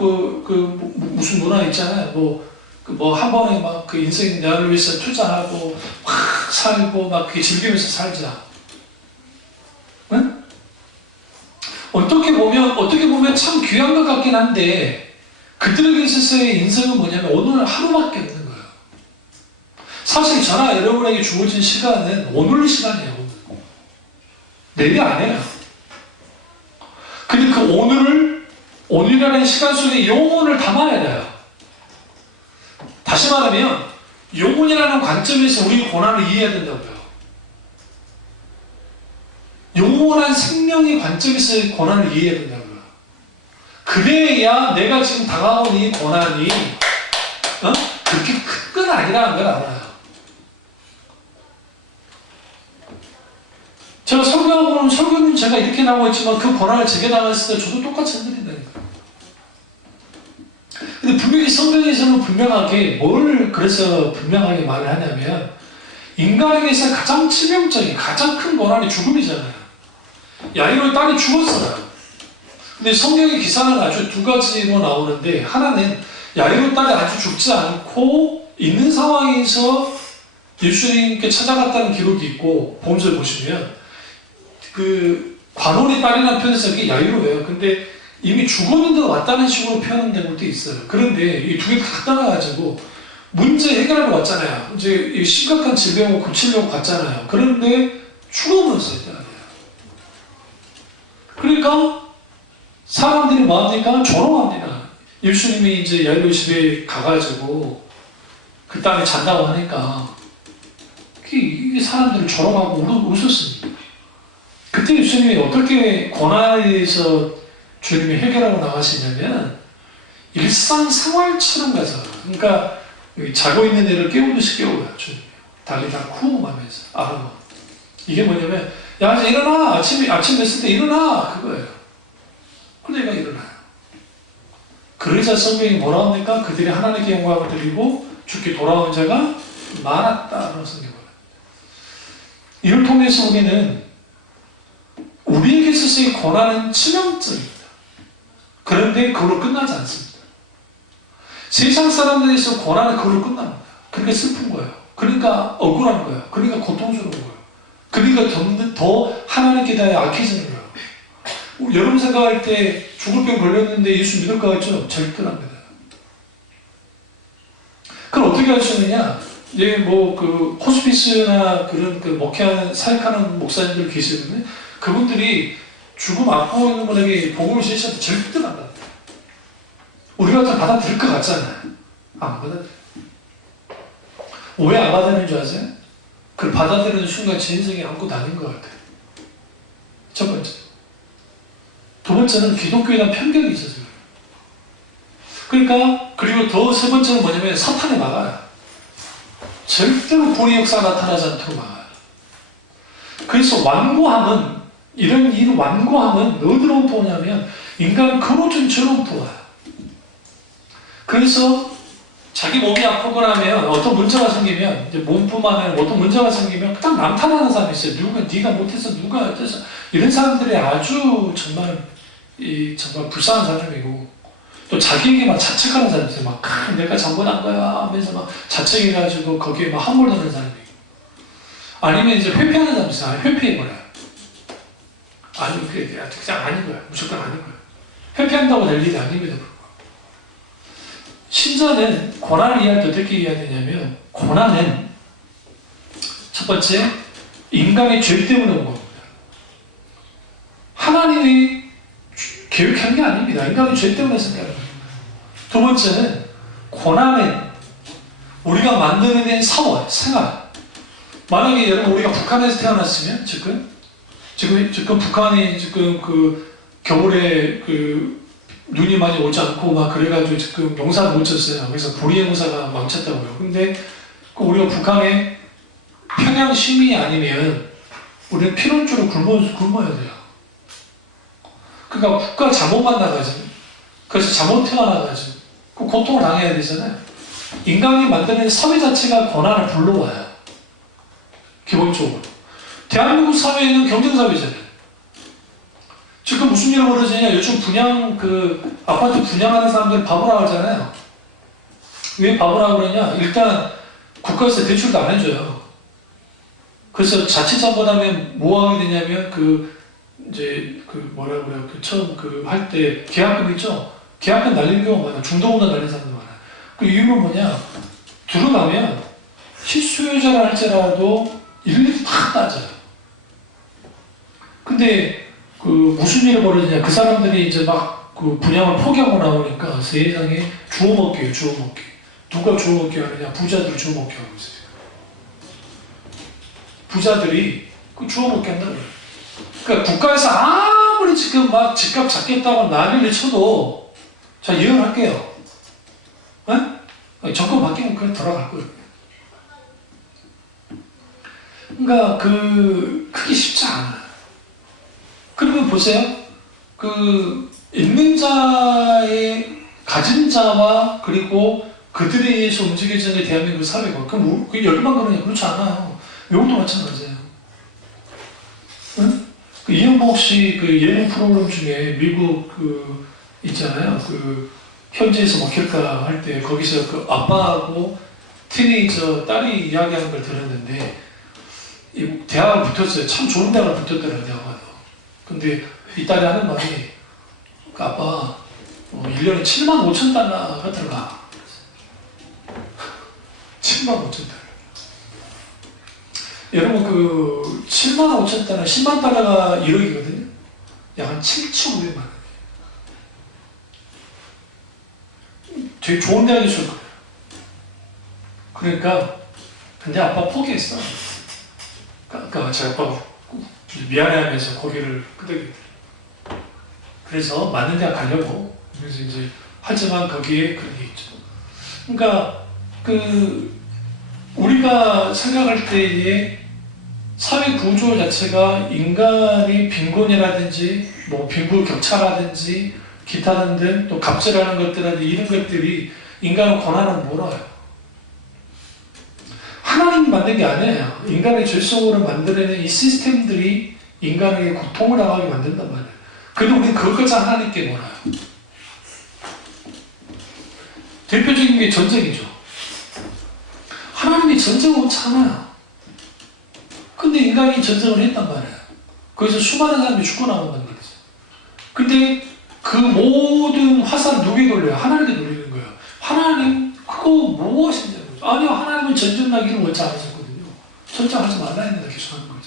무슨 문화 있잖아요. 한 번에 막 그 인생 나를 위해서 투자하고 확 살고 막 그게 즐기면서 살자. 응? 어떻게 보면 참 귀한 것 같긴 한데 그들에게 있어서의 인생은 뭐냐면 오늘 하루밖에 없는 거예요. 사실 저나 여러분에게 주어진 시간은 오늘 시간이에요. 내일이 아니에요. 근데 그 오늘이라는 시간 속에 영혼을 담아야 돼요. 다시 말하면 영혼이라는 관점에서 우리 고난을 이해해야 된다고요. 영원한 생명의 관점에서 고난을 이해해야 된다고요. 그래야 내가 지금 당하고 있는 이 고난이 그렇게 큰 건 아니라는 걸 알아요. 제가 설교는 제가 이렇게 나오고 있지만 그 고난을 제게 당했을 때 저도 똑같이 흔들린다니까요. 근데 분명히 성경에서는 그래서 분명하게 말을 하냐면 인간에게서 가장 치명적인 가장 큰 고난이 죽음이잖아요. 야이로의 딸이 죽었어요. 근데 성경의 기사는 아주 두 가지로 나오는데 하나는 야이로의 딸이 아주 죽지 않고 있는 상황에서 예수님께 찾아갔다는 기록이 있고 보험서를 보시면 그 관원의 딸이라는 표현에서 그게 야이로예요. 근데 이미 죽었는데 왔다는 식으로 표현된 것도 있어요. 그런데 이 두 개 다 따라가지고 문제 해결하러 왔잖아요. 이제 심각한 질병을 고치려고 갔잖아요. 그런데 죽어버렸어요. 그러니까 사람들이 뭐합니까? 조롱합니다. 예수님이 이제 야이로 집에 가가지고 그 땅에 잔다고 하니까 이게 사람들을 조롱하고 웃었습니다. 그때 예수님이 어떻게 고난에 대해서 주님이 해결하고 나가시냐면 일상생활처럼 가잖아요. 그러니까 자고 있는 애를 깨우듯이 깨워요. 주님이 달리다 쿵 하면서 알아봐. 이게 뭐냐면 야 이제 일어나. 아침 됐을 때 일어나. 그거예요. 그런데 얘가 일어나요. 그러자 성경이 뭐라 합니까? 그들이 하나님께 영광을 드리고 죽게 돌아온 자가 많았다라는 성경을. 이를 통해서 우리에게 있어서의 고난은 치명적입니다. 그런데 그걸로 끝나지 않습니다. 세상 사람들에서 고난은 그걸로 끝납니다. 그러니까 슬픈 거예요. 그러니까 억울한 거예요. 그러니까 고통스러운 거예요. 그러니까 더 하나님께 대해 악해지는 거예요. 여러분 생각할 때 죽을 병 걸렸는데 예수 믿을 것 같죠? 절대 안 믿어요. 그럼 어떻게 할 수 있느냐? 이제 뭐 그 호스피스나 그런 그 목회하는 사역하는 목사님들 계시는데 그분들이 죽음 앞으로 있는 분에게 복음을 제시할 때 절대 안 받아들여요. 우리 같으면 받아들일 것 같잖아요. 안 받아들여요. 왜 안 받아들이는 줄 아세요? 그걸 받아들이는 순간 제 인생이 아무것도 아닌 것 같아요. 첫 번째. 두 번째는 기독교에 대한 편견이 있어서 그래요. 그러니까 그리고 더 세 번째는 뭐냐면 사탄이 막아요. 절대로 구원의 역사가 나타나지 않도록 막아요. 그래서 완고함은 이런 이 완고함은 어디로부터 오냐면 인간은 근원적으로부터 와요. 그래서 자기 몸이 아프거나 하면 어떤 문제가 생기면 이제 몸뿐만 아니라 어떤 문제가 생기면 딱 남탓하는 사람이 있어요. 누가 네가 못해서 누가 어째서 이런 사람들이 아주 정말 정말 불쌍한 사람이고 또 자기에게만 자책하는 사람이 있어요. 막 내가 잘못한 거야 하면서 막 자책해가지고 거기에 막 함몰되는 사람이고 아니면 이제 회피하는 사람이 있어요. 회피해버려요. 아니 그냥 아닌 거야. 무조건 아닌 거야. 회피한다고 될 일이 아닙니다. 신자는 고난을 이해할 때 어떻게 이해해야 되냐면 고난은 첫 번째 인간의 죄 때문에 온 겁니다. 하나님이 계획한 게 아닙니다. 인간의 죄 때문에 생겨난 겁니다. 두 번째는 고난은 우리가 만들어낸 사원, 생활. 만약에 여러분 우리가 북한에서 태어났으면 지금 북한이 지금 그 겨울에 그 눈이 많이 오지 않고 막 그래가지고 지금 농사를 못 쳤어요. 그래서 불의 농사가 망쳤다고요. 근데 우리가 북한의 평양 시민이 아니면 우리는 피눈줄을 굶어야 돼요. 그러니까 국가 잘못만 나가지. 그래서 잘못 태어나가지. 그 고통을 당해야 되잖아요. 인간이 만드는 사회 자체가 고난을 불러와요. 기본적으로. 대한민국 사회는 경쟁사회잖아요. 지금 무슨 일이 벌어지냐? 요즘 아파트 분양하는 사람들 바보라고 하잖아요. 왜 바보라고 그러냐? 일단 국가에서 대출도 안 해줘요. 그래서 자칫 잘못하면 뭐 하게 되냐면 처음 할 때 계약금 있죠? 계약금 날리는 경우가 많아요. 중도금도 날리는 사람도 많아요. 그 이유는 뭐냐? 들어가면 실수요자라 할지라도 일일이 다 따져요. 근데 무슨 일이 벌어지냐? 그 사람들이 이제 막 그 분양을 포기하고 나오니까 세상에 주워먹기예요, 주워먹기. 누가 주워먹기 하느냐? 부자들이 주워먹기 하고 있어요. 부자들이 주워먹기 한다고요. 그러니까 국가에서 아무리 지금 막 집값 잡겠다고 난리를 쳐도 자, 예언할게요. 정권 바뀌면 그냥 돌아갈 거예요. 그러니까 그게 쉽지 않아요. 그러면 보세요. 있는 자의 가진 자와 그리고 그들에 의해서 움직여지는 대한민국 사회가 그럼 여기만 그러냐? 그렇지 않아요. 외국도 마찬가지예요. 응? 이영복 씨 예능 프로그램 중에 미국 있잖아요. 현지에서 먹힐까 할 때 거기서 아빠하고 티네이저 딸이 이야기하는 걸 들었는데 대학을 붙었어요. 참 좋은 대학을 붙었더라고요. 대학가도. 근데 이 딸이 하는 말이 아빠 1년에 7만 5천 달러가 들어가. 7만 5천 달러. 여러분 7만 5천 달러, 10만 달러가 1억이거든요. 약 한 7,500만 원. 되게 좋은 대학에 있을 거예요. 그러니까 근데 아빠 포기했어. 그러니까 제 아빠가 미안해하면서 고개를 끄덕이더라고요. 그래서 맞는 대학 가려고. 그래서 이제 하지만 거기에 그런 게 있죠. 그러니까 우리가 생각할 때에 사회 구조 자체가 인간의 빈곤이라든지 빈부격차라든지 기타 등등 또 갑질하는 것들이라든지 이런 것들이 인간의 고난을 몰아요. 하나님이 만든 게 아니에요. 인간의 죄성으로 만들어낸 이 시스템들이 인간에게 고통을 당하게 만든단 말이에요. 그런데 우리는 그것까지 하나님께 몰아요. 대표적인 게 전쟁이죠. 하나님이 전쟁을 원치 않아요. 근데 인간이 전쟁을 했단 말이에요. 거기서 수많은 사람이 죽고 나온단 말이죠. 근데 그 모든 화살을 누구에게 돌려요? 하나님께 돌리는 거예요. 하나님 그거 뭐 하시냐고. 아니요, 하나님은 전쟁나기를 원치 않으셨거든요. 전쟁하지 말라 했는데 계속 하는 거죠.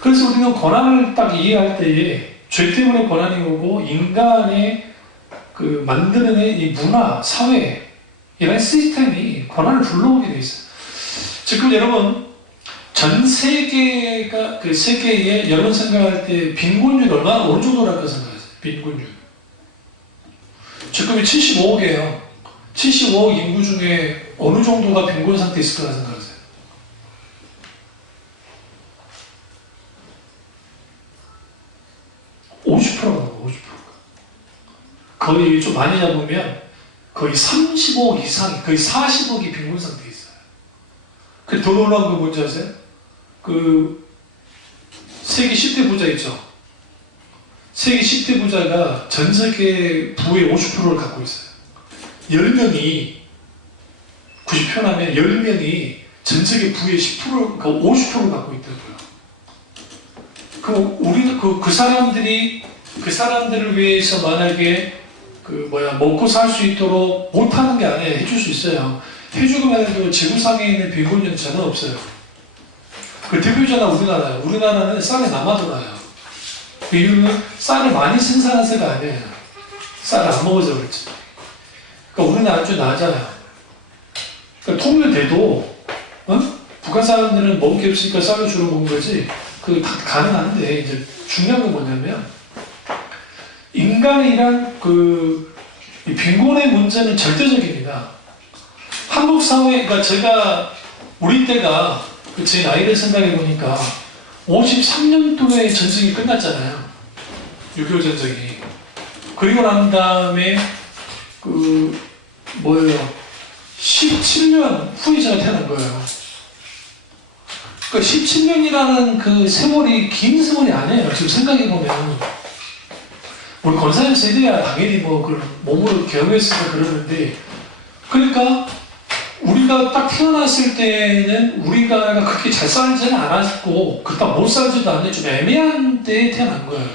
그래서 우리는 고난을 딱 이해할 때에 죄 때문에 고난이 오고 인간의 그 만드는 이 문화, 사회, 이런 시스템이 고난을 불러오게 돼 있어요. 지금 여러분, 전 세계가, 그 세계에 여러분 생각할 때 빈곤율 얼마나 어느 정도랄까 생각하세요? 빈곤율. 지금이 75억이에요. 75억 인구 중에 어느 정도가 빈곤 상태에 있을 거라 생각하세요? 50%가 넘어, 50%가. 거의 좀 많이 잡으면 거의 35억 이상이, 거의 40억이 빈곤 상태에 있어요. 그 더 놀라운 거 뭔지 아세요? 그 세계 10대 부자 있죠? 세계 10대 부자가 전 세계 부의 50%를 갖고 있어요. 10명이 90표라면 10명이 전 세계 부의 10%, 그러니까 50%를 갖고 있다고요. 우리 그 사람들을 위해서 만약에 먹고 살 수 있도록 못하는 게 아니에요. 해줄 수 있어요. 해주기만 해도 지구상에 있는 빈곤율은 전혀 없어요. 그 대표자가 우리나라예요. 우리나라는 쌀이 남아돌아요. 그 이유는 쌀을 많이 생산해서가 아니에요. 쌀을 안 먹어서 그렇지. 그러니까 우리는 아주 낮아요. 그러니까 통일돼도 북한 사람들은 먹을 게 없으니까 쌀을 주로 먹는 거지. 그게 다 가능한데 이제 중요한 건 뭐냐면 인간이란 이 빈곤의 문제는 절대적입니다. 한국 사회, 그러니까 제가 우리 때가 제 나이를 생각해 보니까 53년도에 전쟁이 끝났잖아요. 6.25 전쟁이. 그리고 난 다음에 17년 후에 제가 태어난 거예요. 그러니까 17년이라는 그 세월이 긴 세월이 아니에요. 지금 생각해 보면 우리 권사님 세대야 당연히 몸으로 경험했으니까 그러는데, 그러니까 우리가 딱 태어났을 때는 우리가 그렇게 잘 살지는 않았고 그렇다 못 살지도 않는 좀 애매한 때에 태어난 거예요.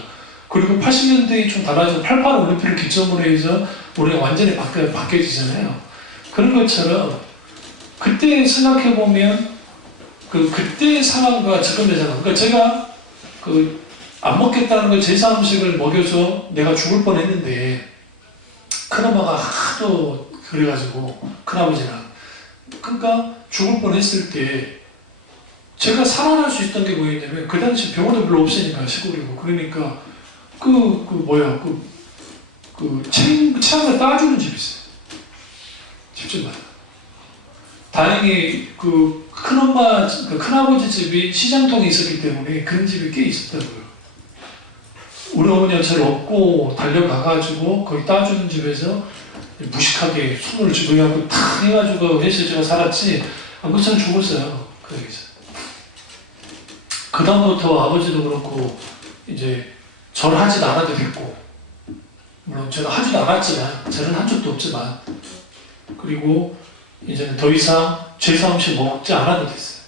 그리고 80년대에 좀 달라지고 88 올림픽을 기점으로 해서 우리가 완전히 바뀌어지잖아요. 그런 것처럼 그때 생각해 보면 그때 상황과 지금의 상황, 그러니까 제가 안 먹겠다는 걸 제사 음식을 먹여서 내가 죽을 뻔했는데 큰엄마가 하도 그래가지고 큰아버지랑, 그러니까 죽을 뻔했을 때 제가 살아날 수 있던 게 뭐였냐면 그 당시 병원도 별로 없으니까 시골이고, 그러니까 체양을 따주는 집이 있어요. 집집마다. 다행히 큰엄마, 큰아버지 집이 시장통에 있었기 때문에 그런 집이 꽤 있었다고요. 우리 어머니가 저를 업고 달려가가지고 거기 따주는 집에서 무식하게 손을 쥐고하고 탁 해가지고 해서 제가 살았지, 안 그렇잖아 죽었어요. 그 여기서. 그 다음부터 아버지도 그렇고 이제 저를 하지도 않아도 됐고, 물론 제가 하지도 않았지만 저는 한 적도 없지만, 그리고 이제는 더 이상 제사 음식 먹지 않아도 됐어요.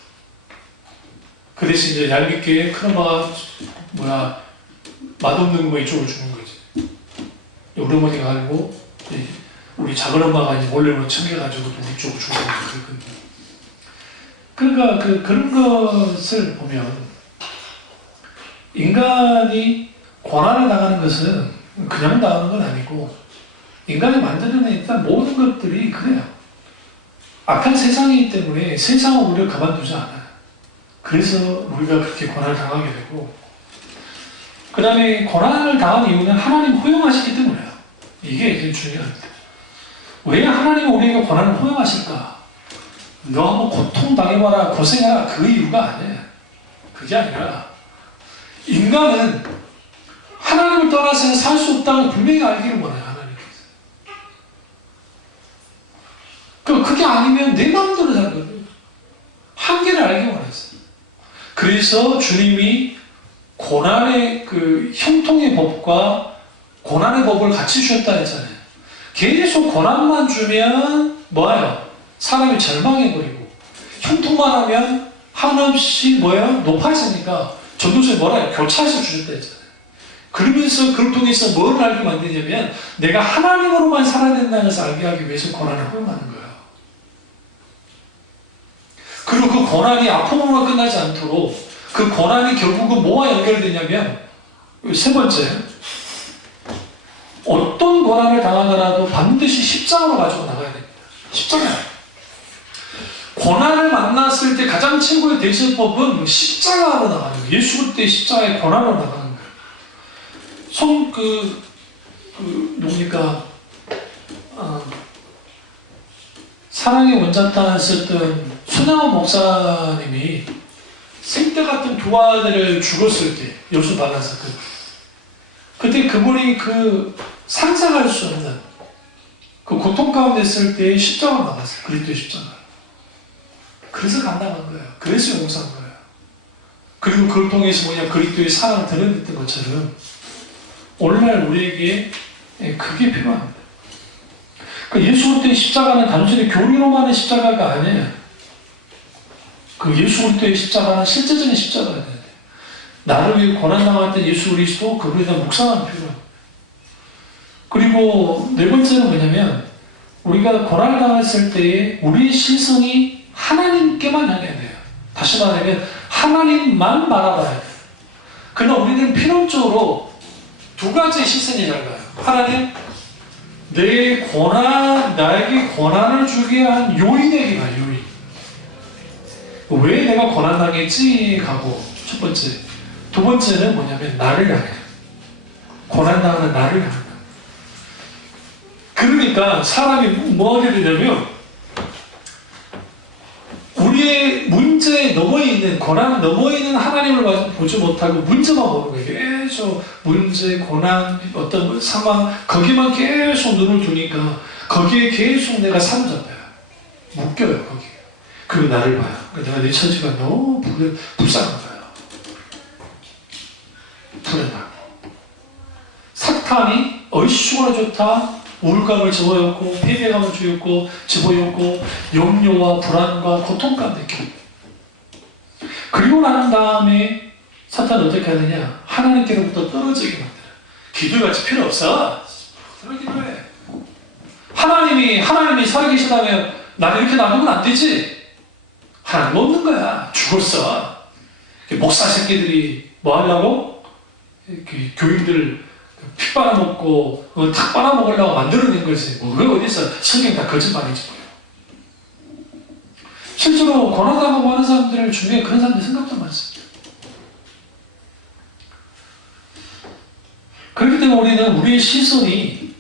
그 대신 이제 얄밉게 큰엄마가 맛없는 거 이쪽을 주는 거지. 우리 어머니가 알고 우리 작은엄마가 이제 몰래 챙겨가지고 우리 쪽을 주고 그랬거든요. 그러니까 그런 것을 보면 인간이 고난을 당하는 것은 그냥 당하는 건 아니고, 인간이 만들어낸 일단 모든 것들이 그래요. 악한 세상이기 때문에 세상은 우리를 가만두지 않아요. 그래서 우리가 그렇게 고난을 당하게 되고, 그 다음에 고난을 당한 이유는 하나님 허용하시기 때문이에요. 이게 제일 중요합니다. 왜 하나님은 우리에게 고난을 허용하실까? 너 한번 고통 당해봐라, 고생해라, 그 이유가 아니에요. 그게 아니라 인간은 하나님을 떠나서는 살 수 없다는 분명히 알기를 원해요. 하나님께서. 그게 아니면 내 마음대로 사는 거예요. 한계를 알기 원했어요. 그래서 주님이 고난의 형통의 법과 고난의 법을 같이 주셨다 했잖아요. 계속 고난만 주면 뭐예요? 사람이 절망해버리고, 형통만 하면 한없이 높아지니까 전도서에 뭐라 해요? 교차해서 주셨다 했잖아요. 그러면서 그걸 통해서 뭘 알게 만드냐면 내가 하나님으로만 살아야 된다는 것을 알게 하기 위해서 고난을 허용하는 거예요. 그리고 그 고난이 아픔으로 끝나지 않도록 그 고난이 결국은 뭐와 연결되냐면 세 번째, 어떤 고난을 당하더라도 반드시 십자가로 가지고 나가야 됩니다. 십자가. 고난을 만났을 때 가장 최고의 대처법은 십자가로 나가는 거예요. 예수 그리스도의 십자가의 고난으로 나가는 거예요. 누굽니까? 사랑의 원자탄 썼던 손양원 목사님이 생때 같은 두 아들을 죽었을 때, 여수 받았었거든요. 그때 그분이 상상할 수 없는 그 고통 가운데 있을 때 십자가로 나갔어요. 그리스도의 십자가. 그래서 감당한 거예요. 그래서 용서한 거예요. 그리고 그걸 통해서 그리스도의 사랑을 드러냈던 것처럼 오늘날 우리에게 그게 필요합니다. 그러니까 예수 그리스도의 십자가는 단순히 교리로만의 십자가가 아니에요. 그 예수 그리스도의 십자가는 실제적인 십자가가 돼야 돼요. 나를 위해 고난당했던 예수 그리스도, 그분에 대한 묵상하는 필요합니다. 그리고 네 번째는 뭐냐면 우리가 고난을 당했을 때에 우리의 시선이 하나님께만 향해야 돼요. 다시 말하면 하나님만 바라봐야 돼요. 그러나 우리는 필연적으로 두 가지의 시선이 달라요. 하나님, 나에게 고난을 주게 한 요인에게 가요, 요인. 왜 내가 고난당했지? 하고, 첫 번째. 두 번째는 뭐냐면, 나를 향해. 고난당하는 나를 향해. 그러니까, 사람이 뭐 하게 되냐면, 우리의 문제에 넘어있는, 고난 넘어있는 하나님을 보지 못하고 문제만 보는 거예요. 계속 문제, 고난, 어떤 상황, 거기만 계속 눈을 두니까 거기에 계속 내가 사로잡혀요. 묶여요, 거기에. 그리고 나를 봐요. 내가 내 처지가 너무 불쌍한 거예요. 불안하고. 사탄이 얼씨구나 좋다. 우울감을 집어였고, 패배감을 집어였고, 염려와 불안과 고통감 느끼고. 그리고 난 다음에 사탄은 어떻게 하느냐? 하나님께로부터 떨어지게 만들어요. 기도같이 필요 없어. 그런 기도해. 하나님이 살아계시다면 나는 이렇게 놔두면 안 되지. 하나님 없는 거야. 죽었어. 목사 새끼들이 뭐 하려고? 교인들 피 빨아먹고 탁 빨아먹으려고 만들어낸 거지. 그게 어디서 성경 다 거짓말이지. 실제로 고난당하고 하는 사람들 중에 그런 사람들 생각도 많습니다. 그렇기 때문에 우리는 우리의 시선이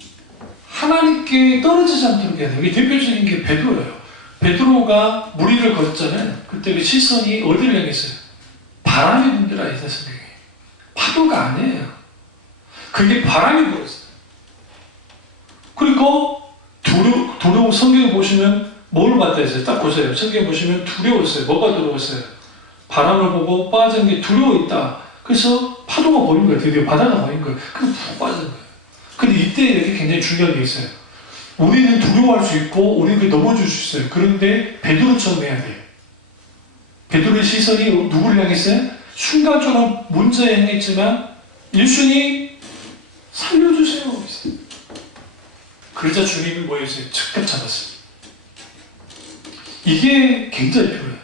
하나님께 떨어지지 않도록 해야 돼요. 이게 대표적인 게 베드로예요. 베드로가 무리를 걷잖아요. 그때 그 시선이 어디를 향했어요? 바람이 분들아 있다, 성경에. 파도가 아니에요. 그게 바람이 불었어요. 그리고 두려워, 성경에 보시면 뭘 봤다 했어요? 딱 보세요. 성경에 보시면 두려웠어요. 뭐가 두려웠어요? 바람을 보고 빠진 게 두려워있다. 그래서 파도가 보인 거예요. 드디어 바다가 보인 거예요. 그럼 푹 빠진 거예요. 근데 이때 이렇게 굉장히 중요한 게 있어요. 우리는 두려워할 수 있고, 우리는 넘어질 수 있어요. 그런데 베드로처럼 해야 돼요. 베드로의 시선이 누구를 향했어요? 순간적으로 문제에 향했지만, 예수님, 살려주세요. 그러자 주님이 뭐 했어요? 즉각 잡았어요. 이게 굉장히 필요해요.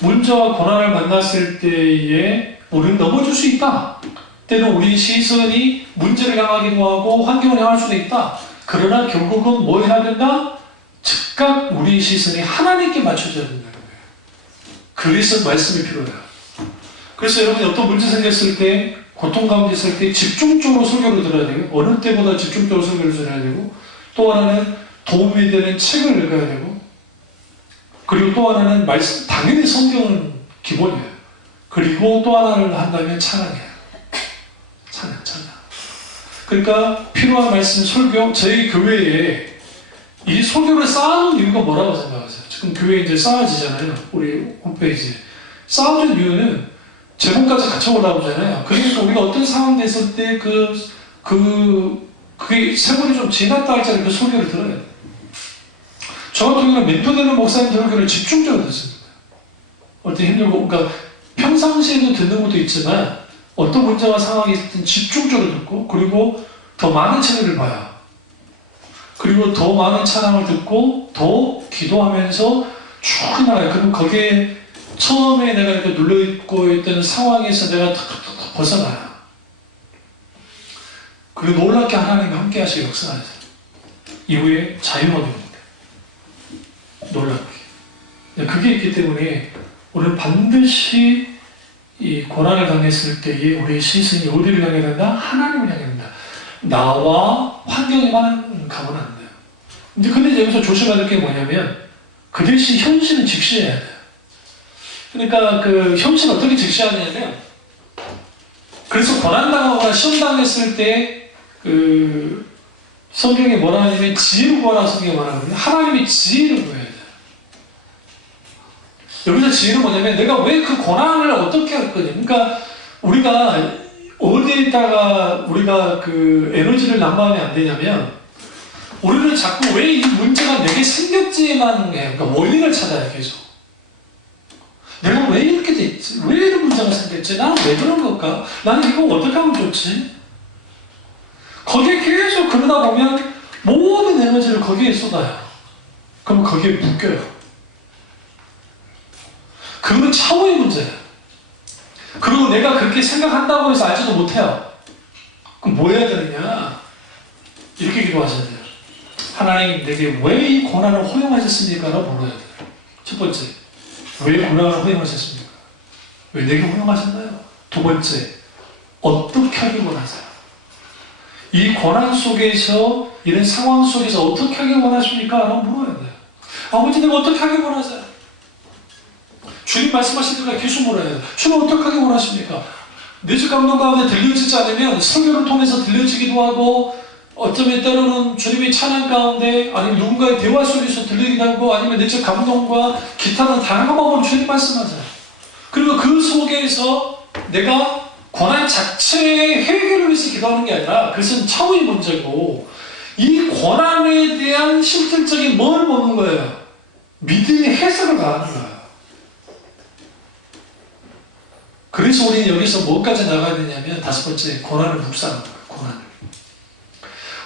문제와 고난을 만났을 때에 우리는 넘어질 수 있다. 때는 우리 시선이 문제를 향하기도 하고 환경을 향할 수도 있다. 그러나 결국은 뭐 해야 된다? 즉각 우리 시선이 하나님께 맞춰져야 된다는 거예요. 그래서 말씀이 필요해요. 그래서 여러분이 어떤 문제 생겼을 때, 고통 가운데 있을 때 집중적으로 설교를 들어야 되고, 어느 때보다 집중적으로 설교를 들어야 되고, 또 하나는 도움이 되는 책을 읽어야 되고, 그리고 또 하나는 당연히 성경은 기본이에요. 그리고 또 하나를 한다면 찬양이에요. 찬양. 그러니까 필요한 말씀, 설교, 저희 교회에 이 설교를 쌓아놓은 이유가 뭐라고 생각하세요? 지금 교회에 이제 쌓아지잖아요. 우리 홈페이지에. 쌓아준 이유는 제목까지 같이 올라오잖아요. 그러니까 우리가 어떤 상황에 있을 때 그게 세월이 좀 지났다 할지라도 그 설교를 들어야 돼요. 저 같은 경우는 멘토되는 목사님 설교를 집중적으로 듣습니다. 어떤 힘들고, 그러니까 평상시에도 듣는 것도 있지만, 어떤 문제와 상황이 있든 집중적으로 듣고, 그리고 더 많은 찬양을 봐요. 그리고 더 많은 찬양을 듣고 더 기도하면서 쭉 나가요. 그럼 거기에 처음에 내가 이렇게 눌러있고 있던 상황에서 내가 탁탁탁 벗어나요. 그리고 놀랍게 하나님과 함께 하시고 역사하세요. 이후에 자유가 됩니다. 놀랍게. 그게 있기 때문에 우리는 반드시 이 고난을 당했을 때에 우리의 시선이 어디를 향해야 된다? 하나님을 향해야 된다. 나와 환경에만 가면 안 돼요. 근데 여기서 조심해야 될 게 뭐냐면 그 대신 현실은 직시해야 돼요. 그러니까 그 현실을 어떻게 직시하냐면, 그래서 고난당하거나 시험당했을 때 그 성경에 뭐라 하냐면 지혜를 구하라 성경에 말하거든요. 하나님의 지혜를 구해야 돼요. 여기서 지혜는 뭐냐면 내가 왜 그 고난을 어떻게 할 거냐. 그러니까 우리가 어디에다가 우리가 그 에너지를 낭비하면 안 되냐면, 우리는 자꾸 왜 이 문제가 내게 생겼지만 해요. 그러니까 원인을 찾아요. 계속. 내가 왜 이렇게 됐지? 왜 이런 문제가 생겼지? 나는 왜 그런 걸까? 나는 이거 어떻게 하면 좋지? 거기에 계속 그러다 보면 모든 에너지를 거기에 쏟아요. 그럼 거기에 묶여요. 그건 차후의 문제예요. 그리고 내가 그렇게 생각한다고 해서 알지도 못해요. 그럼 뭐 해야 되느냐? 이렇게 기도하셔야 돼요. 하나님, 내게 왜 이 고난을 허용하셨습니까? 라고 물어야 돼요. 첫 번째, 왜 고난을 허용하셨습니까? 왜 내게 허용하셨나요? 두 번째, 어떻게 하길 원하세요? 이 고난 속에서, 이런 상황 속에서 어떻게 하길 원하십니까? 라고 물어야 돼요. 아버지, 내가 어떻게 하길 원하세요? 주님 말씀하신 대로 계속 물어야 돼요. 주님 어떻게 하길 원하십니까? 내 집 감동 가운데 들려지지 않으면 설교를 통해서 들려지기도 하고, 어쩌면 때로는 주님의 찬양 가운데, 아니면 누군가의 대화 속에서 들리기도 하고, 아니면 내 집 감동과 기타는 다양한 방법으로 주님 말씀하세요. 그리고 그 속에서 내가 고난 자체의 해결을 위해서 기도하는 게 아니라, 그것은 차후의 문제고, 이 고난에 대한 실질적인 뭘 보는 거예요? 믿음의 해석을 가하는 거예요. 그래서 우리는 여기서 뭐까지 나가야 되냐면, 다섯 번째, 고난을 묵상하는 거예요.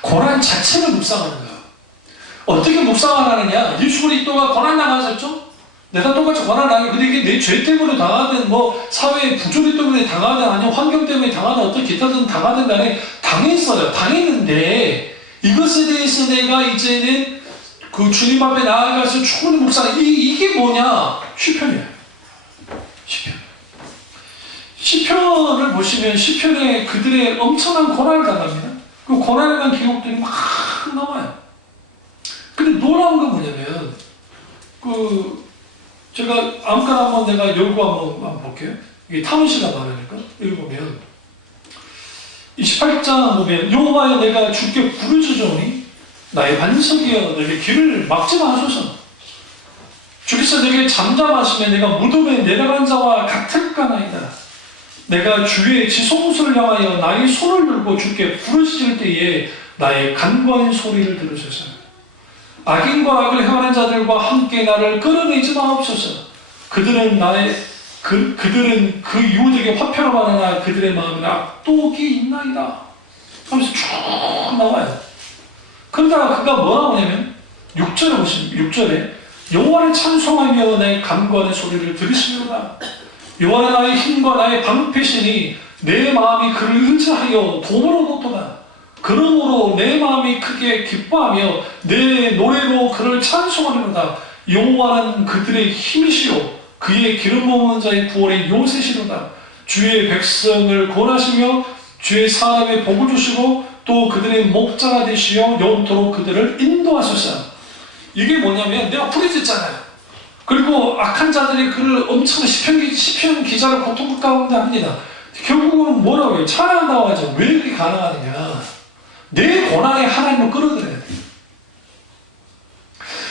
고난 자체를 묵상하는 거예요. 어떻게 묵상을 하느냐? 예수 그리스도가 고난 당하셨죠? 내가 똑같이 고난 당해. 근데 이게 내 죄 때문에 당하든, 뭐 사회의 부조리 때문에 당하든, 아니면 환경 때문에 당하든, 어떤 기타든 당하든 간에 당했어요. 당했는데 이것에 대해서 내가 이제는 그 주님 앞에 나아가서 충분히 묵상. 이게 뭐냐? 시편이에요. 시편을 보시면 시편에 그들의 엄청난 고난을 당합니다. 그 고난에 대한 기록들이 막 나와요. 근데 놀라운 건 뭐냐면, 제가 아무거나 한번 내가 열고 한번 볼게요. 이게 타문시가 많으니까. 여기 보면, 28장 보면, 여호와여 내가 주께 부르짖으니 나의 반석이여 내게 길을 막지 마소서. 주께서 내게 잠잠하시면 내가 무덤에 내려간 자와 같을까나이다. 내가 주의 지성소를 향하여 나의 손을 들고 주께 부르짖을 때에 나의 간과한 소리를 들으소서. 악인과 악을 행하는 자들과 함께 나를 끌어내지 마옵소서. 그들은 그들은 그 이웃에게 화평을 바라나 그들의 마음에 악독이 있나이다 하면서 쭉 나와요. 그러다가 그가 뭐라고 하냐면 6절에 보시면 6절에 여호와를 찬송하며 나의 간과한 소리를 들으시려다. 여호와는 나의 힘과 나의 방패시니 내 마음이 그를 의지하여 도움을 얻었도다. 그러므로 내 마음이 크게 기뻐하며 내 노래로 그를 찬송하리로다. 여호와는 그들의 힘이시요 그의 기름 부은 자의 구원의 요새시로다. 주의 백성을 권하시며 주의 사람의 복을 주시고 또 그들의 목자가 되시어 영토록 그들을 인도하소서. 이게 뭐냐면 내가 부르짖잖아요. 그리고 악한 자들이 그를 엄청난 시편 기자를 고통 가운데 합니다. 결국은 뭐라고 해요? 찬양한다고 하죠. 왜 그렇게 가능하느냐? 내 고난에 하나님을 끌어들여야 돼요.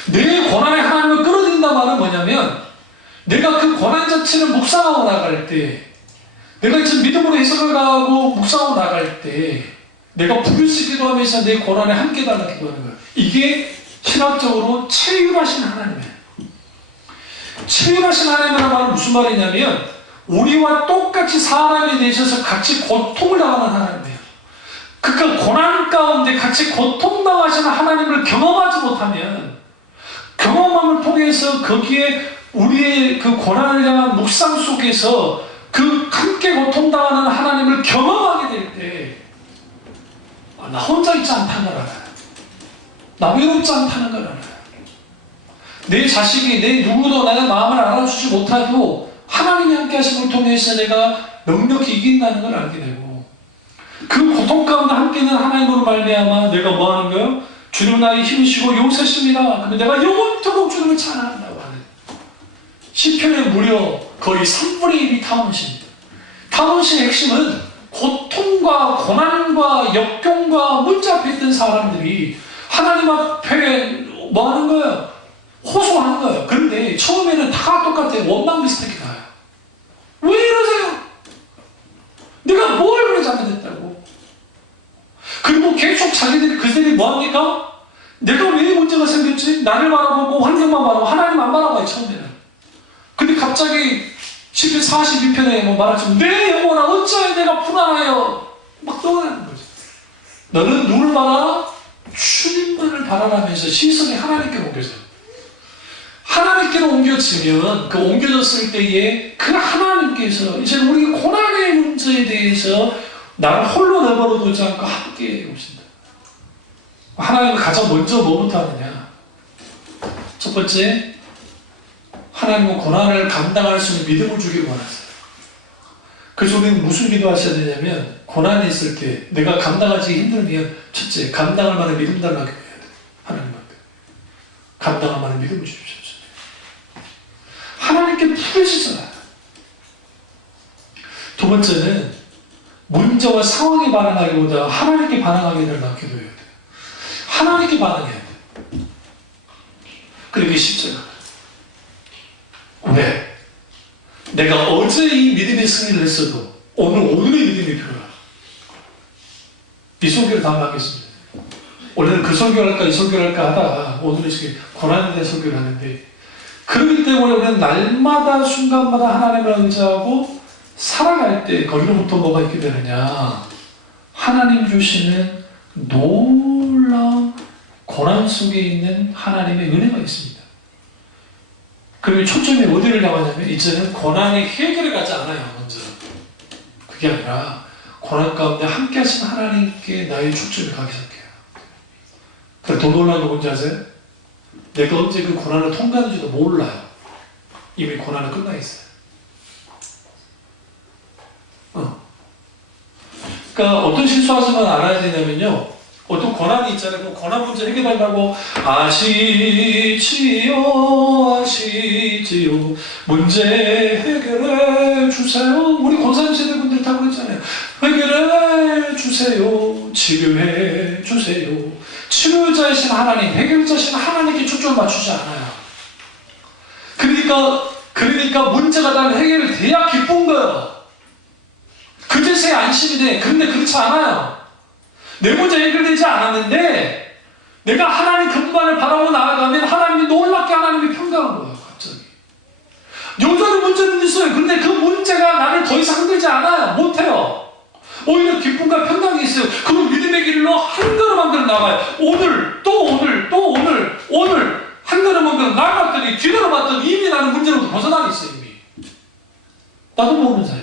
내 고난에 하나님을 끌어들인다 말은 뭐냐면, 내가 그 고난 자체를 묵상하고 나갈 때, 내가 지금 믿음으로 해석을 가고 묵상하고 나갈 때, 내가 부르짖기도 하면서 내 고난에 함께 달라 기도하는 거예요. 이게 신학적으로 체휼하신 하나님이에요. 체휼하신 하나님이라는 말은 무슨 말이냐면, 우리와 똑같이 사람이 되셔서 같이 고통을 당하는 하나님이에요. 그러니까 고난 가운데 같이 고통당하시는 하나님을 경험하지 못하면, 경험함을 통해서 거기에 우리의 그 고난을 향한 묵상 속에서 그 함께 고통당하는 하나님을 경험하게 될 때, 나 혼자 있지 않다는 걸 알아요. 나 외롭지 않다는 걸 알아요. 내 자식이, 내 누구도 내가 마음을 알아주지 못해도 하나님이 함께 하심을 통해서 내가 넉넉히 이긴다는 걸 알게 되고, 그 고통 가운데 함께 있는 하나님으로 말미암아 내가 뭐 하는 거예요? 주는 나의 힘이시고 용서십니다. 그러면 내가 영원토록 주님을 찬양한다고 하는, 시편의 무려 거의 3분의 1이 타원시입니다. 타원시의 핵심은 고통과 고난과 역경과 문제 앞에 있던 사람들이 하나님 앞에 뭐 하는 거예요? 호소하는 거예요. 그런데 처음에는 다 똑같아요. 원망 비슷하게 나와요. 왜 이러세요? 내가 뭘 그래 잘못했다고. 그리고 계속 그들이 뭐합니까? 내가 왜 문제가 생겼지? 나를 바라보고 환경만 바라보고 하나님 안 바라봐요, 처음에는. 근데 갑자기 시편 42편에 뭐 말하자면 내 영혼아 어찌하여 내가 불안하여 막 떠나는 거죠. 너는 누굴 바라라? 주님만을 바라라면서 시선이 하나님께로 옮겨져요. 하나님께로 옮겨지면, 그 옮겨졌을 때에 그 하나님께서 이제 우리 고난의 문제에 대해서 나를 홀로 내버려 두지 않고 함께 오신다. 하나님은 가장 먼저 뭐부터 하느냐? 첫 번째, 하나님은 고난을 감당할 수 있는 믿음을 주기를 원하세요. 그래서 우리는 무슨 기도하셔야 되냐면, 고난이 있을 때 내가 감당하기 힘들면 첫째, 감당할 만한 믿음 달라고 해야 돼. 하나님한테 감당할 만한 믿음을 주십시오. 하나님께 부르시잖아요. 두 번째는 문제와 상황에 반응하기보다 하나님께 반응하게 되려고 기도해야 돼요. 하나님께 반응해야 돼요. 그렇게 쉽잖아. 왜? 내가 어제 이 믿음의 승리를 했어도 오늘의 믿음이 필요하다. 이 설교를 다음에 하겠습니다. 원래는 그 설교를 할까 이 설교를 할까 하다가 오늘은 지금 고난에 대한 설교를 하는데, 그렇기 때문에 우리는 날마다 순간마다 하나님을 의지하고 살아갈 때 거기로부터 뭐가 있게 되느냐? 하나님 주시는 놀라운 고난 속에 있는 하나님의 은혜가 있습니다. 그러면 초점이 어디를 향하냐면, 이제는 고난의 해결을 가지 않아요. 먼저 그게 아니라 고난 가운데 함께 하신 하나님께 나의 초점이 가기 시작해요. 그래서 더 놀라운 건 뭔지 아세요? 내가 언제 그 고난을 통과하는지도 몰라요. 이미 고난은 끝나 있어요. 그러니까 어떤 실수하지만 알아야 되냐면요, 어떤 고난이 있잖아요. 그 고난 문제 해결하려고 아시지요 문제 해결해 주세요. 우리 권사님 세대분들 다 그랬잖아요. 해결해 주세요. 치료해 주세요. 치료자이신 하나님, 해결자이신 하나님께 초점을 맞추지 않아요. 그러니까 문제가 다 해결돼야 기쁜 거예요. 그제서야 안심이 돼. 그런데 그렇지 않아요. 내 문제 해결되지 않았는데 내가 하나님 그분만을 바라보고 나아가면 하나님이 놀랍게 하나님이 평가한 거예요. 갑자기 여전히 문제는 있어요. 그런데 그 문제가 나를 더 이상 흔들지 않아요. 못해요. 오히려 기쁨과 평강이 있어요. 그럼 믿음의 길로 한 걸음 한 걸음 나가요. 오늘 한 걸음 한 걸음 나갔더니 뒤돌아봤더니 이미 나는 문제로부터 벗어나 있어요. 이미 나도 모르는 사이에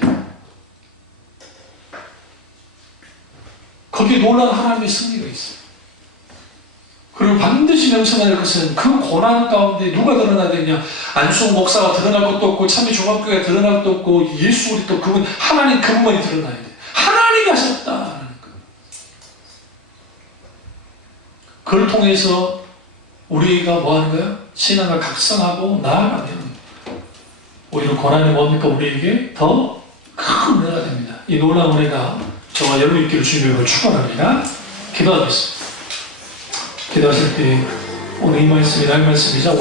거기에 놀라운 하나님의 승리가 있어요. 그리고 반드시 명심해야 될 것은 그 고난 가운데 누가 드러나야 되냐? 안수홍 목사가 드러날 것도 없고 참미 종합교회가 드러날 것도 없고 예수 그리스도 그분 하나님 그분만이 드러나야 돼. 하나님이 하셨다. 그걸 통해서 우리가 뭐 하는 거예요? 신앙을 각성하고 나아가면 오히려 고난이 뭡니까? 우리에게 더 큰 은혜가 됩니다. 이 놀라운 은혜가 저와 여러분 있기를 주님으로 축원합니다. 기도하겠습니다. 기도하실 때 오늘 이 말씀이 나의 말씀이자